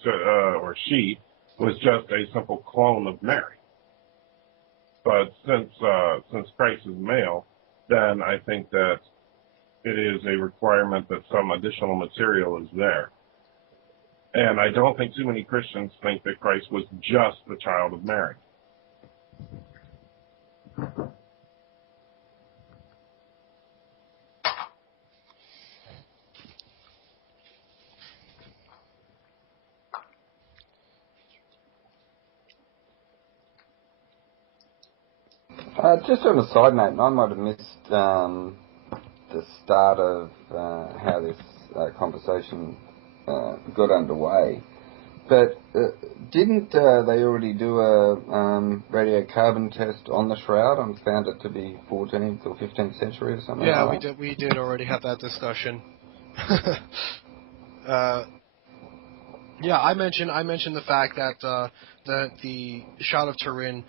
just a simple clone of Mary. But since Christ is male, then I think that it is a requirement that some additional material is there. And I don't think too many Christians think that Christ was just the child of Mary. Just on a side note, I might have missed the start of how this conversation got underway. But didn't they already do a radiocarbon test on the shroud and found it to be 14th or 15th century or something? Yeah, like that? we did already have that discussion. Yeah, I mentioned the fact that the Shroud of Turin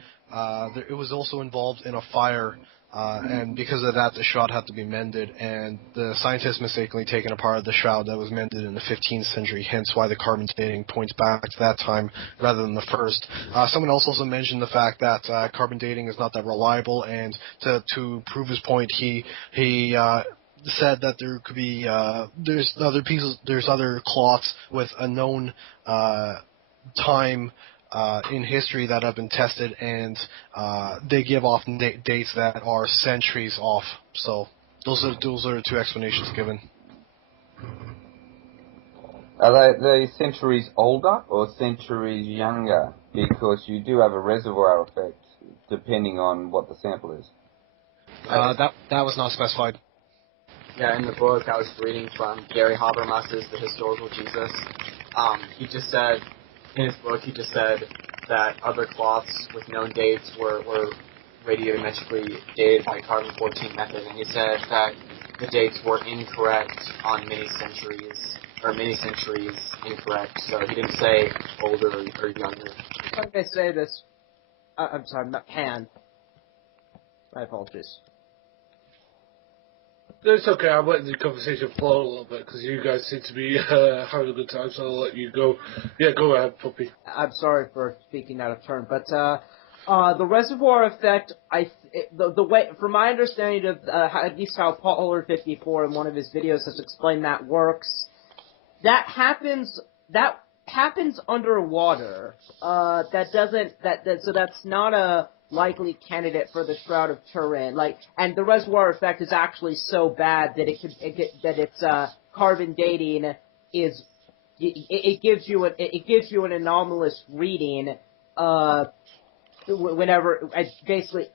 it was also involved in a fire, and because of that, the shroud had to be mended, and the scientists mistakenly taken apart the shroud that was mended in the 15th century, hence why the carbon dating points back to that time rather than the first. Someone else also mentioned the fact that carbon dating is not that reliable, and to prove his point, he said that there could be there's other cloths with a known time in history that have been tested, and they give off dates that are centuries off. So those are the two explanations given. Are they centuries older or centuries younger? Because you do have a reservoir effect depending on what the sample is. That was not specified. Yeah, in the book I was reading from Gary Habermas's The Historical Jesus, he just said that other cloths with known dates were radiometrically dated by carbon-14 method, and he said that the dates were incorrect on many centuries incorrect, so he didn't say older or younger. How did I say this? I'm sorry, not hand. My apologies. It's okay, I'm letting the conversation flow a little bit because you guys seem to be having a good time, so I'll let you go. Yeah, go ahead, Puppy. I'm sorry for speaking out of turn, but the reservoir effect, the way, from my understanding of at least how Polar54 in one of his videos has explained that works, that happens underwater. So that's not a likely candidate for the Shroud of Turin. And the reservoir effect is actually so bad that its carbon dating is it gives you an anomalous reading whenever basically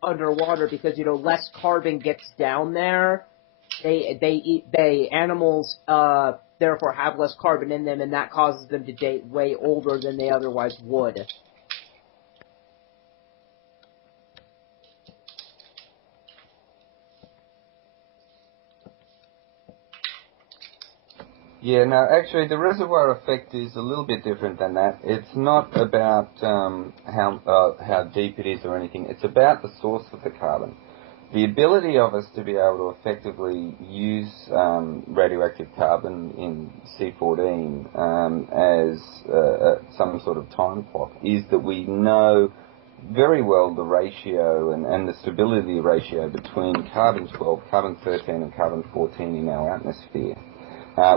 underwater, because less carbon gets down there. Animals therefore have less carbon in them, and that causes them to date way older than they otherwise would. Yeah, no, actually the reservoir effect is a little bit different than that. It's not about how deep it is or anything. It's about the source of the carbon. The ability of us to be able to effectively use radioactive carbon in C14 as some sort of time clock is that we know very well the ratio and the stability ratio between carbon-12, carbon-13 and carbon-14 in our atmosphere.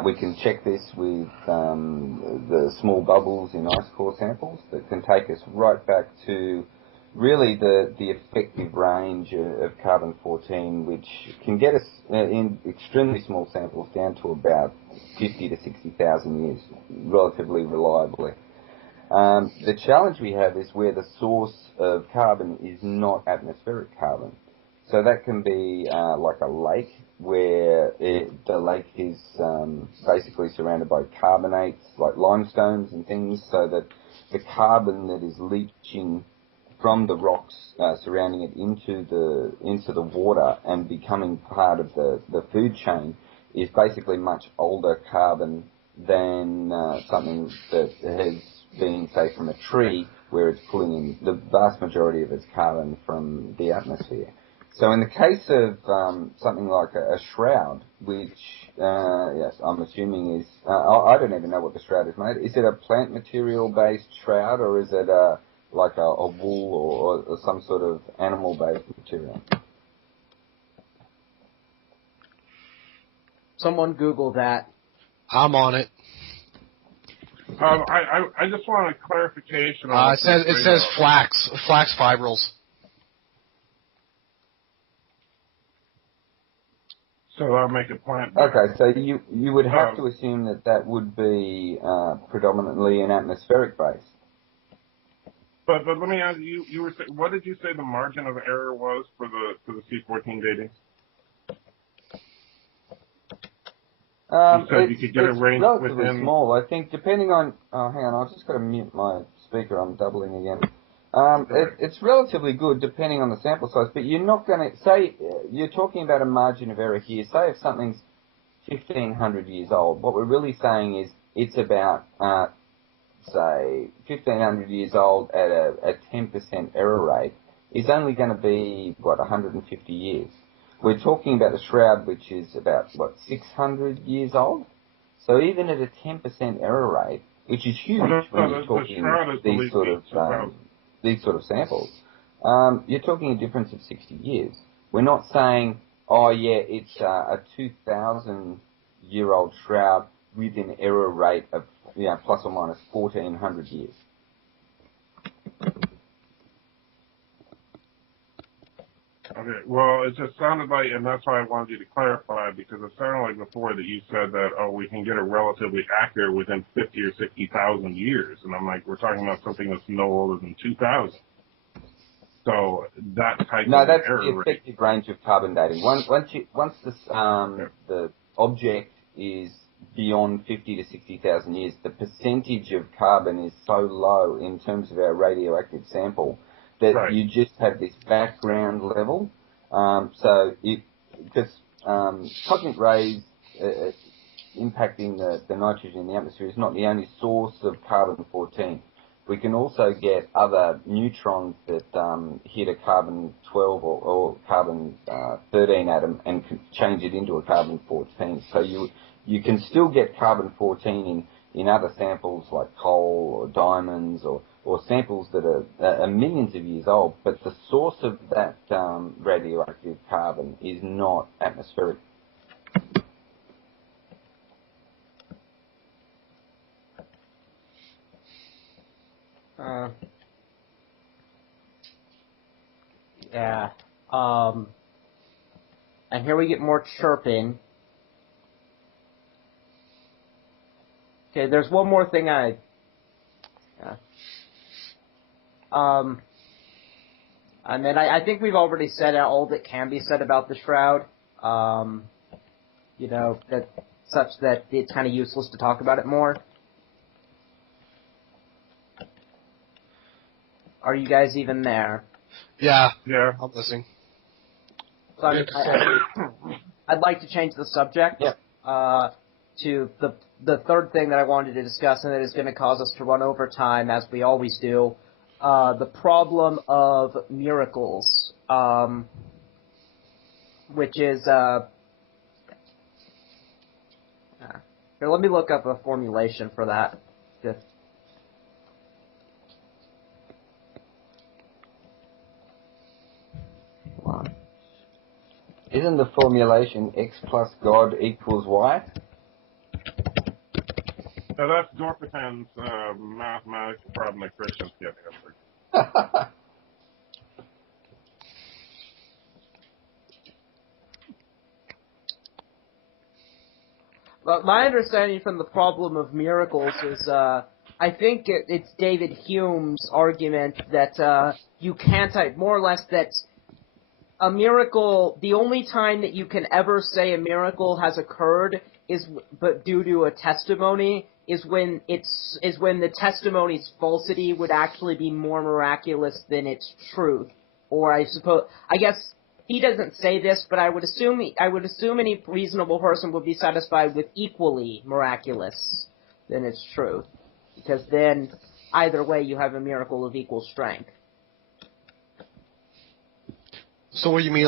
We can check this with the small bubbles in ice core samples that can take us right back to really the effective range of carbon-14, which can get us in extremely small samples down to about 50 to 60,000 years, relatively reliably. The challenge we have is where the source of carbon is not atmospheric carbon. So that can be like a lake, where the lake is basically surrounded by carbonates, like limestones and things, so that the carbon that is leaching from the rocks surrounding it into the water and becoming part of the food chain is basically much older carbon than something that has been, say, from a tree, where it's pulling in the vast majority of its carbon from the atmosphere. So in the case of something like a shroud, which yes, I'm assuming is, I don't even know what the shroud is made. Is it a plant material-based shroud, or is it like a wool or some sort of animal-based material? Someone Google that. I'm on it. I just want a clarification on it says flax fibrils. So that'll make it plant. Okay, so you would have to assume that would be predominantly an atmospheric base. But let me ask you. You were what did you say the margin of error was for the C14 dating? You said you could get a range relatively within. small. I think depending on. Oh, hang on. I've just got to mute my speaker. I'm doubling again. It's relatively good depending on the sample size, but you're not going to say you're talking about a margin of error here. Say if something's 1,500 years old, what we're really saying is it's about say 1,500 years old at a 10% error rate is only going to be 150 years. We're talking about a shroud which is about 600 years old. So even at a 10% error rate, which is huge when you're talking these sort of samples, you're talking a difference of 60 years. We're not saying, oh yeah, it's a 2,000-year-old shroud with an error rate of plus or minus 1,400 years. Okay, well, it just sounded like, and that's why I wanted you to clarify, because it sounded like before that you said that, we can get it relatively accurate within 50 or 60,000 years. And I'm like, we're talking about something that's no older than 2,000. So that type of that's error the effective range of carbon dating. Once the object is beyond 50 to 60,000 years, the percentage of carbon is so low in terms of our radioactive sample that you just have this background level. Because cosmic rays impacting the nitrogen in the atmosphere is not the only source of carbon-14. We can also get other neutrons that hit a carbon-12 or carbon-13 atom and can change it into a carbon-14. So you can still get carbon-14 in other samples like coal or diamonds or samples that are millions of years old, but the source of that radioactive carbon is not atmospheric. Yeah. And here we get more chirping. Okay, there's one more thing I mean, I think we've already said all that can be said about the shroud. That such that it's kind of useless to talk about it more. Are you guys even there? Yeah. Yeah. I'm listening. So I'd like to change the subject to the third thing that I wanted to discuss, and that is going to cause us to run over time, as we always do. The problem of miracles, which is here, let me look up a formulation for that. Isn't the formulation X plus God equals Y? Now that's Dorfman's mathematical problem that Christians get answered. Well, my understanding from the problem of miracles is, I think it's David Hume's argument that you can't, more or less, that a miracle, the only time that you can ever say a miracle has occurred but due to a testimony, is when the testimony's falsity would actually be more miraculous than its truth. Or I guess he doesn't say this, but I would assume any reasonable person would be satisfied with equally miraculous than its truth, because then either way you have a miracle of equal strength. So what do you mean,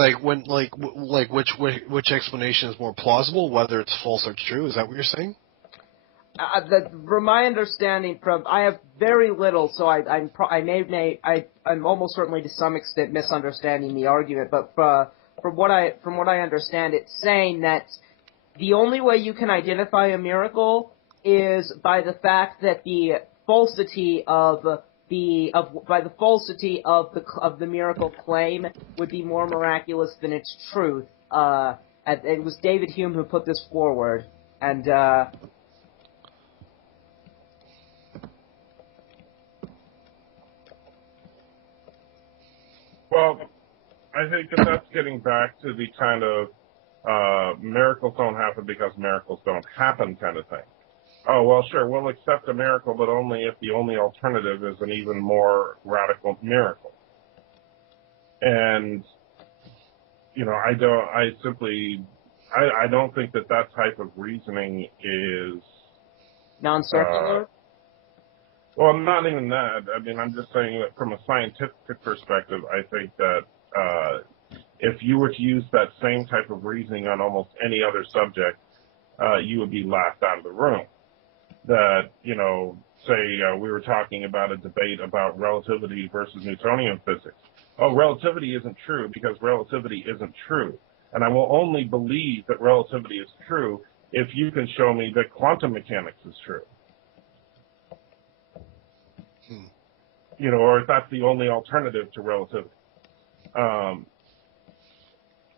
which explanation is more plausible, whether it's false or true? Is that what you're saying? From my understanding, I have very little, so I'm almost certainly to some extent misunderstanding the argument. But from what I understand, it's saying that the only way you can identify a miracle is by the fact that the falsity of the miracle claim would be more miraculous than its truth. It was David Hume who put this forward, and Well, I think that that's getting back to the kind of miracles don't happen because miracles don't happen kind of thing. Oh, well, sure, we'll accept a miracle, but only if the only alternative is an even more radical miracle. And, you know, I don't think that type of reasoning is Non-circular? Well, not even that. I mean, I'm just saying that from a scientific perspective, I think that if you were to use that same type of reasoning on almost any other subject, you would be laughed out of the room. That, you know, say we were talking about a debate about relativity versus Newtonian physics. Oh, relativity isn't true because relativity isn't true. And I will only believe that relativity is true if you can show me that quantum mechanics is true. You know, or if that's the only alternative to relativity.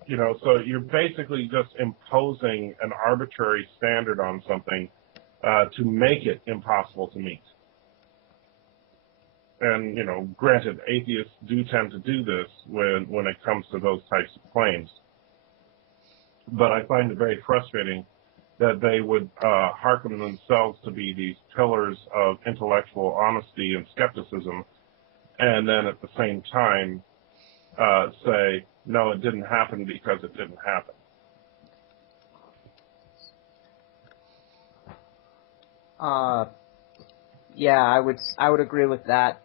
You know, so you're basically just imposing an arbitrary standard on something to make it impossible to meet. And, you know, granted, atheists do tend to do this when it comes to those types of claims. But I find it very frustrating that they would hearken themselves to be these pillars of intellectual honesty and skepticism, and then at the same time say, no, it didn't happen because it didn't happen. Yeah, I would agree with that.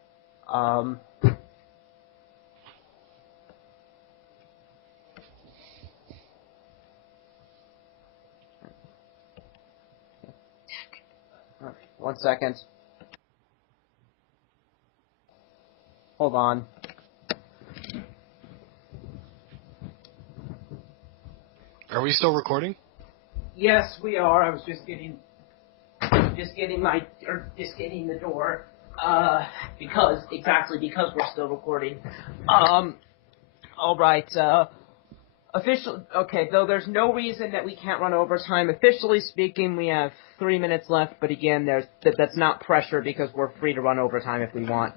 One second. Hold on. Are we still recording? Yes, we are. I was just getting the door. Because we're still recording. All right. Okay, though there's no reason that we can't run overtime. Officially speaking, we have 3 minutes left, but again, that's not pressure because we're free to run overtime if we want.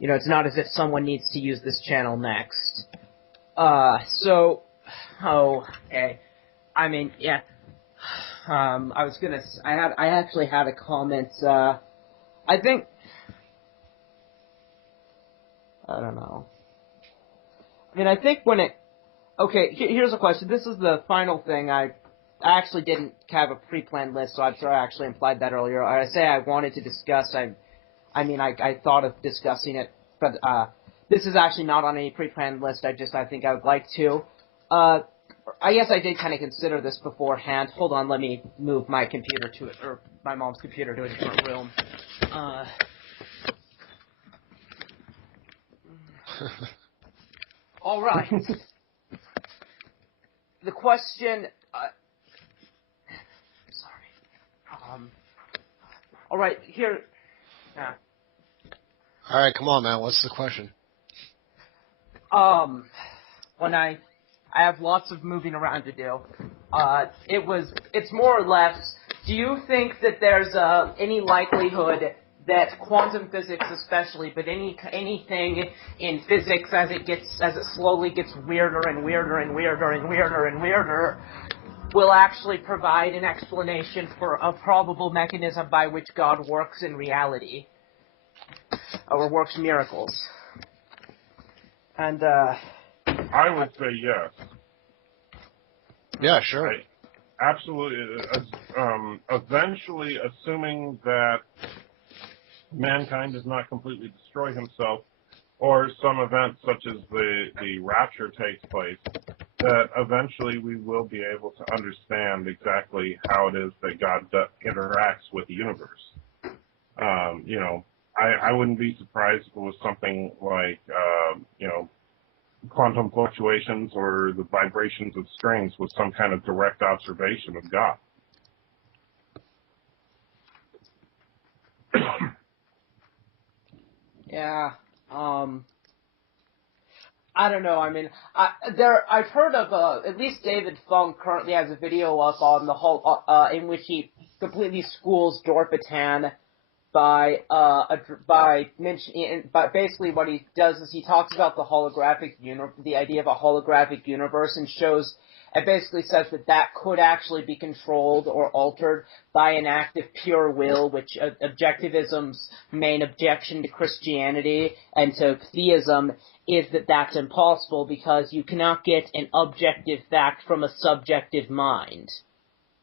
You know, it's not as if someone needs to use this channel next. Okay. I mean, yeah. I actually had a comment, I don't know. I mean, I think okay, here's a question. This is the final thing. I actually didn't have a pre-planned list, so I'm sorry I actually implied that earlier. I say I wanted to discuss, I thought of discussing it, but, this is actually not on any pre-planned list. I think I would like to. I guess I did kind of consider this beforehand. Hold on, let me move my computer or my mom's computer to a different room. All right. The question. Sorry. All right, here. Yeah. All right, come on, man. What's the question? When I have lots of moving around to do. It's more or less, do you think that there's any likelihood that quantum physics especially, but anything in physics as it slowly gets weirder and weirder and weirder and weirder and weirder, will actually provide an explanation for a probable mechanism by which God works in reality? Or works miracles? And, I would say yes. Yeah, sure. Absolutely. Eventually, assuming that mankind does not completely destroy himself, or some event such as the rapture takes place, that eventually we will be able to understand exactly how it is that God interacts with the universe. You know, I wouldn't be surprised if it was something like, you know, quantum fluctuations or the vibrations of strings with some kind of direct observation of God. Yeah, I don't know. I mean, I've heard of at least David Funk currently has a video up on the whole in which he completely schools Dorpatan by mentioning, but basically what he does is he talks about the idea of a holographic universe, and shows, and basically says that could actually be controlled or altered by an act of pure will, which objectivism's main objection to Christianity and to theism is that that's impossible because you cannot get an objective fact from a subjective mind.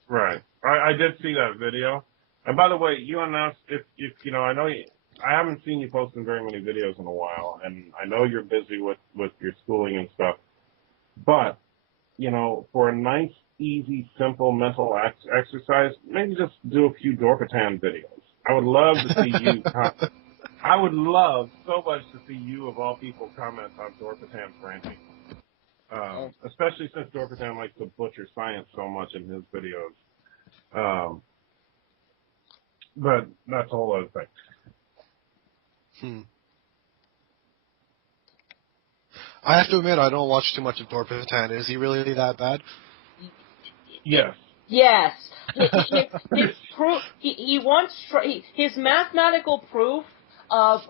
Right. I did see that video. And by the way, you announced if I know I haven't seen you posting very many videos in a while, and I know you're busy with your schooling and stuff. But for a nice, easy, simple mental exercise, maybe just do a few Dorpatan videos. I would love to see you. I would love so much to see you, of all people, comment on Dorpatan ranting. Especially since Dorpatan likes to butcher science so much in his videos. But that's a whole other thing. I have to admit, I don't watch too much of Dorpatan. Is he really that bad? Yes. Yes. His mathematical proof of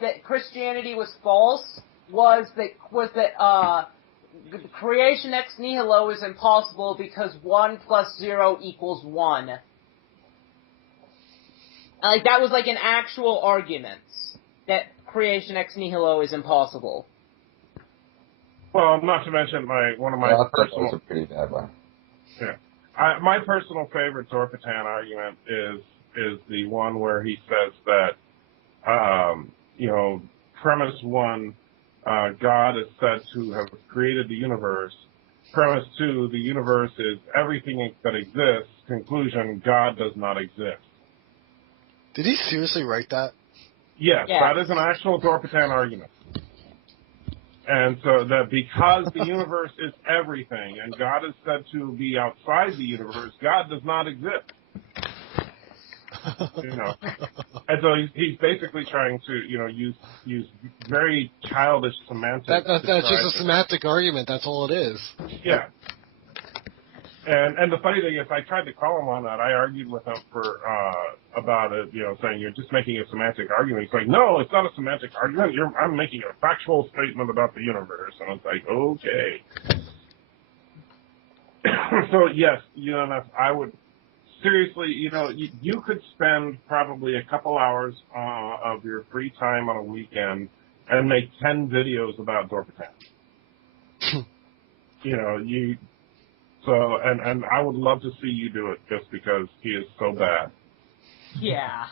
that Christianity was false was that creation ex nihilo is impossible because 1 plus 0 equals 1. Like, that was like an actual argument that creation ex nihilo is impossible. Well, not to mention one of my personal. That was a pretty bad one. Yeah, my personal favorite Dorpatan argument is the one where he says that, premise 1, God is said to have created the universe. Premise 2, the universe is everything that exists. Conclusion, God does not exist. Did he seriously write that? Yes, that is an actual Dorpatan argument. And so that because the universe is everything and God is said to be outside the universe, God does not exist. And so he's basically trying to, use very childish semantics. That's just a semantic argument. That's all it is. Yeah. And the funny thing is, I tried to call him on that. I argued with him about it, saying you're just making a semantic argument. He's like, no, it's not a semantic argument. I'm making a factual statement about the universe. And I was like, okay. So yes, I would seriously, you could spend probably a couple hours of your free time on a weekend and make 10 videos about Dorpatan. So, and I would love to see you do it just because he is so bad. Yeah.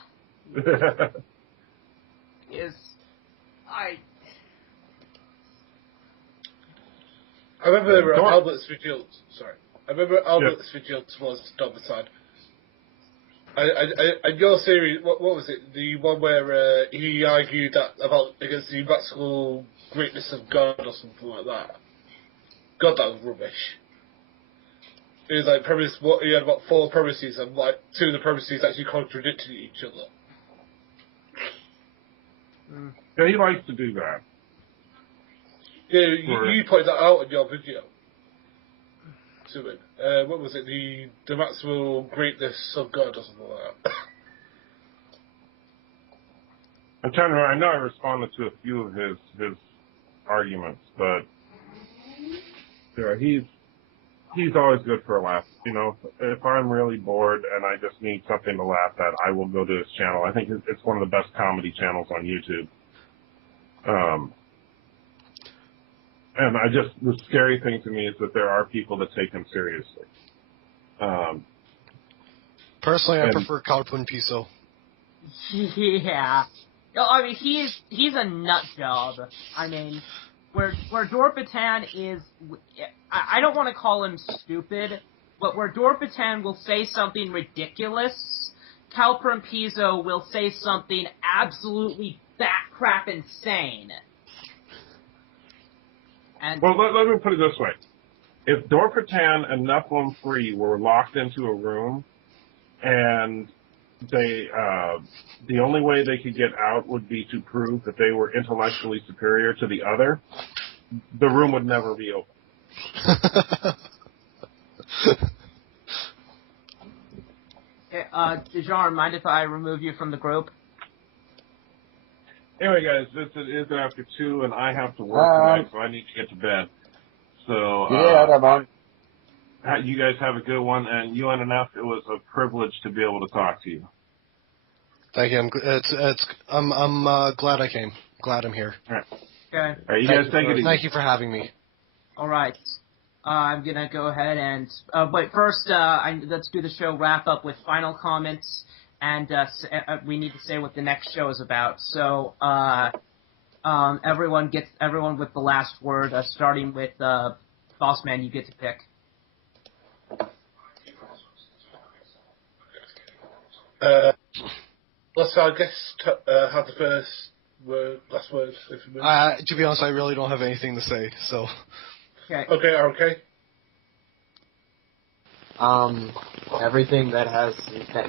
I remember Albert's video. Sorry, I remember Albert's video towards Dorpatan. And your theory, what was it? The one where he argued against the magical greatness of God or something like that. God, that was rubbish. It was like he had about 4 premises, and like 2 of the premises actually contradicted each other. Yeah, he likes to do that. Yeah, you pointed that out in your video. To it. What was it? The maximum greatness of God or something like that. I'm trying to remember. I know I responded to a few of his arguments, but he's always good for a laugh. If I'm really bored and I just need something to laugh at, I will go to his channel. I think it's one of the best comedy channels on YouTube. And the scary thing to me is that there are people that take him seriously. Personally, I prefer Carpun Piso. Yeah. I mean, he's a nut job. I mean, where Dorpatan is, I don't want to call him stupid, but where Dorpatan will say something ridiculous, Calpern Piso will say something absolutely bat-crap insane. Well, let me put it this way. If Dorpatan and Nephilim Free were locked into a room, and the only way they could get out would be to prove that they were intellectually superior to the other, the room would never be open. Dejan, mind if I remove you from the group? Anyway, guys, this is after 2, and I have to work tonight, so I need to get to bed. So, Yeah, I don't mind. you guys have a good one, and UNFF, it was a privilege to be able to talk to you. Thank you. I'm glad I came. Glad I'm here. All right. Okay. All right, you guys take it easy. Thank you for having me. All right. I'm gonna go ahead and wait. First, let's do the show wrap up with final comments, and we need to say what the next show is about. So, everyone with the last word, starting with Bossman. You get to pick. Let's, I guess, have the first word, last word, if you will. To be honest, I really don't have anything to say, so. Okay. Okay. Everything that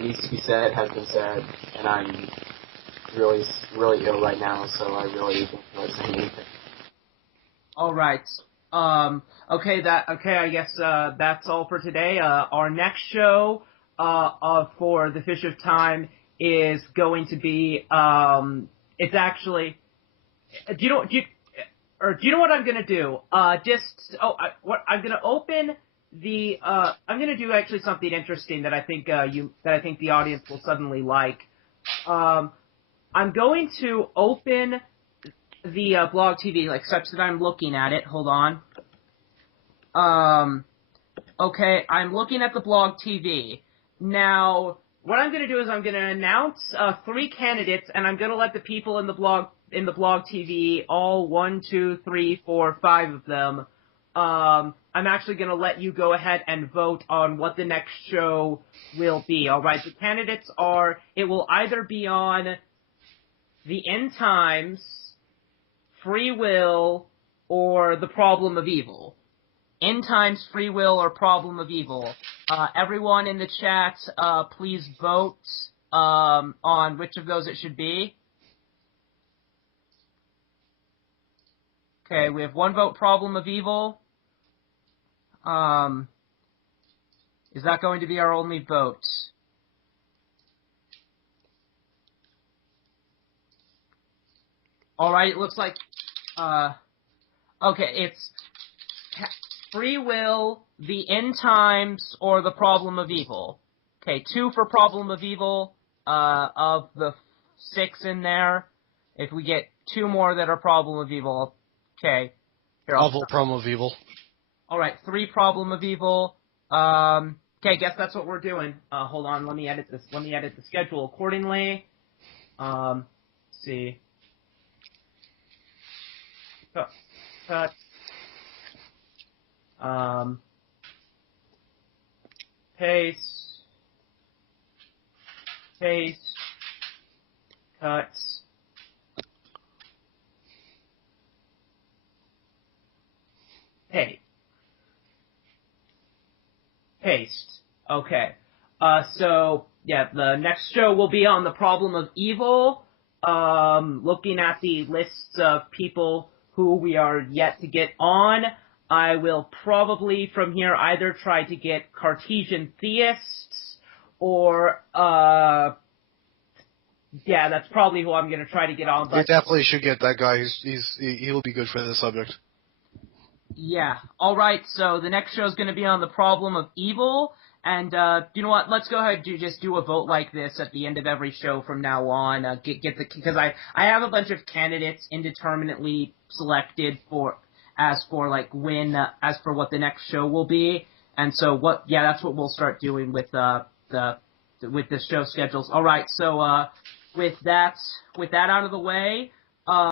needs to be said has been said, and I'm really, really ill right now, so I really don't feel like saying anything. All right. Okay. I guess that's all for today. Our next show for the Fish of Time is going to be. It's actually. Do you know what I'm gonna do? I'm gonna open the. I'm gonna do actually something interesting that I think the audience will suddenly like. I'm going to open the blog TV like such that I'm looking at it. Hold on. Okay, I'm looking at the blog TV now. What I'm going to do is I'm going to announce 3 candidates, and I'm going to let the people in the blog TV, all 1, 2, 3, 4, 5 of them. I'm actually going to let you go ahead and vote on what the next show will be. All right, the candidates are. It will either be on the End Times, Free Will, or The Problem of Evil. End Times, Free Will, or Problem of Evil. Everyone in the chat, please vote on which of those it should be. Okay, we have 1 vote, Problem of Evil. Is that going to be our only vote? Alright, it looks like, okay, it's Free Will, The End Times, or The Problem of Evil. Okay, 2 for Problem of Evil, of the 6 in there. If we get 2 more that are Problem of Evil, okay. Here, I'll vote Problem of Evil. Alright, 3 Problem of Evil. Okay, guess that's what we're doing. Hold on, let me edit this. Let me edit the schedule accordingly. Let's see. Cut. Paste, cut, paste. Okay. So, yeah, the next show will be on the Problem of Evil, looking at the lists of people who we are yet to get on. I will probably, from here, either try to get Cartesian theists, or, yeah, that's probably who I'm going to try to get on. But You definitely should get that guy. He'll be good for this subject. yeah. Alright, so the next show is going to be on the Problem of Evil, and, you know what, let's go ahead and just do a vote like this at the end of every show from now on, because I have a bunch of candidates indeterminately selected as for what the next show will be, and so that's what we'll start doing with the show schedules. Alright, so, with that out of the way,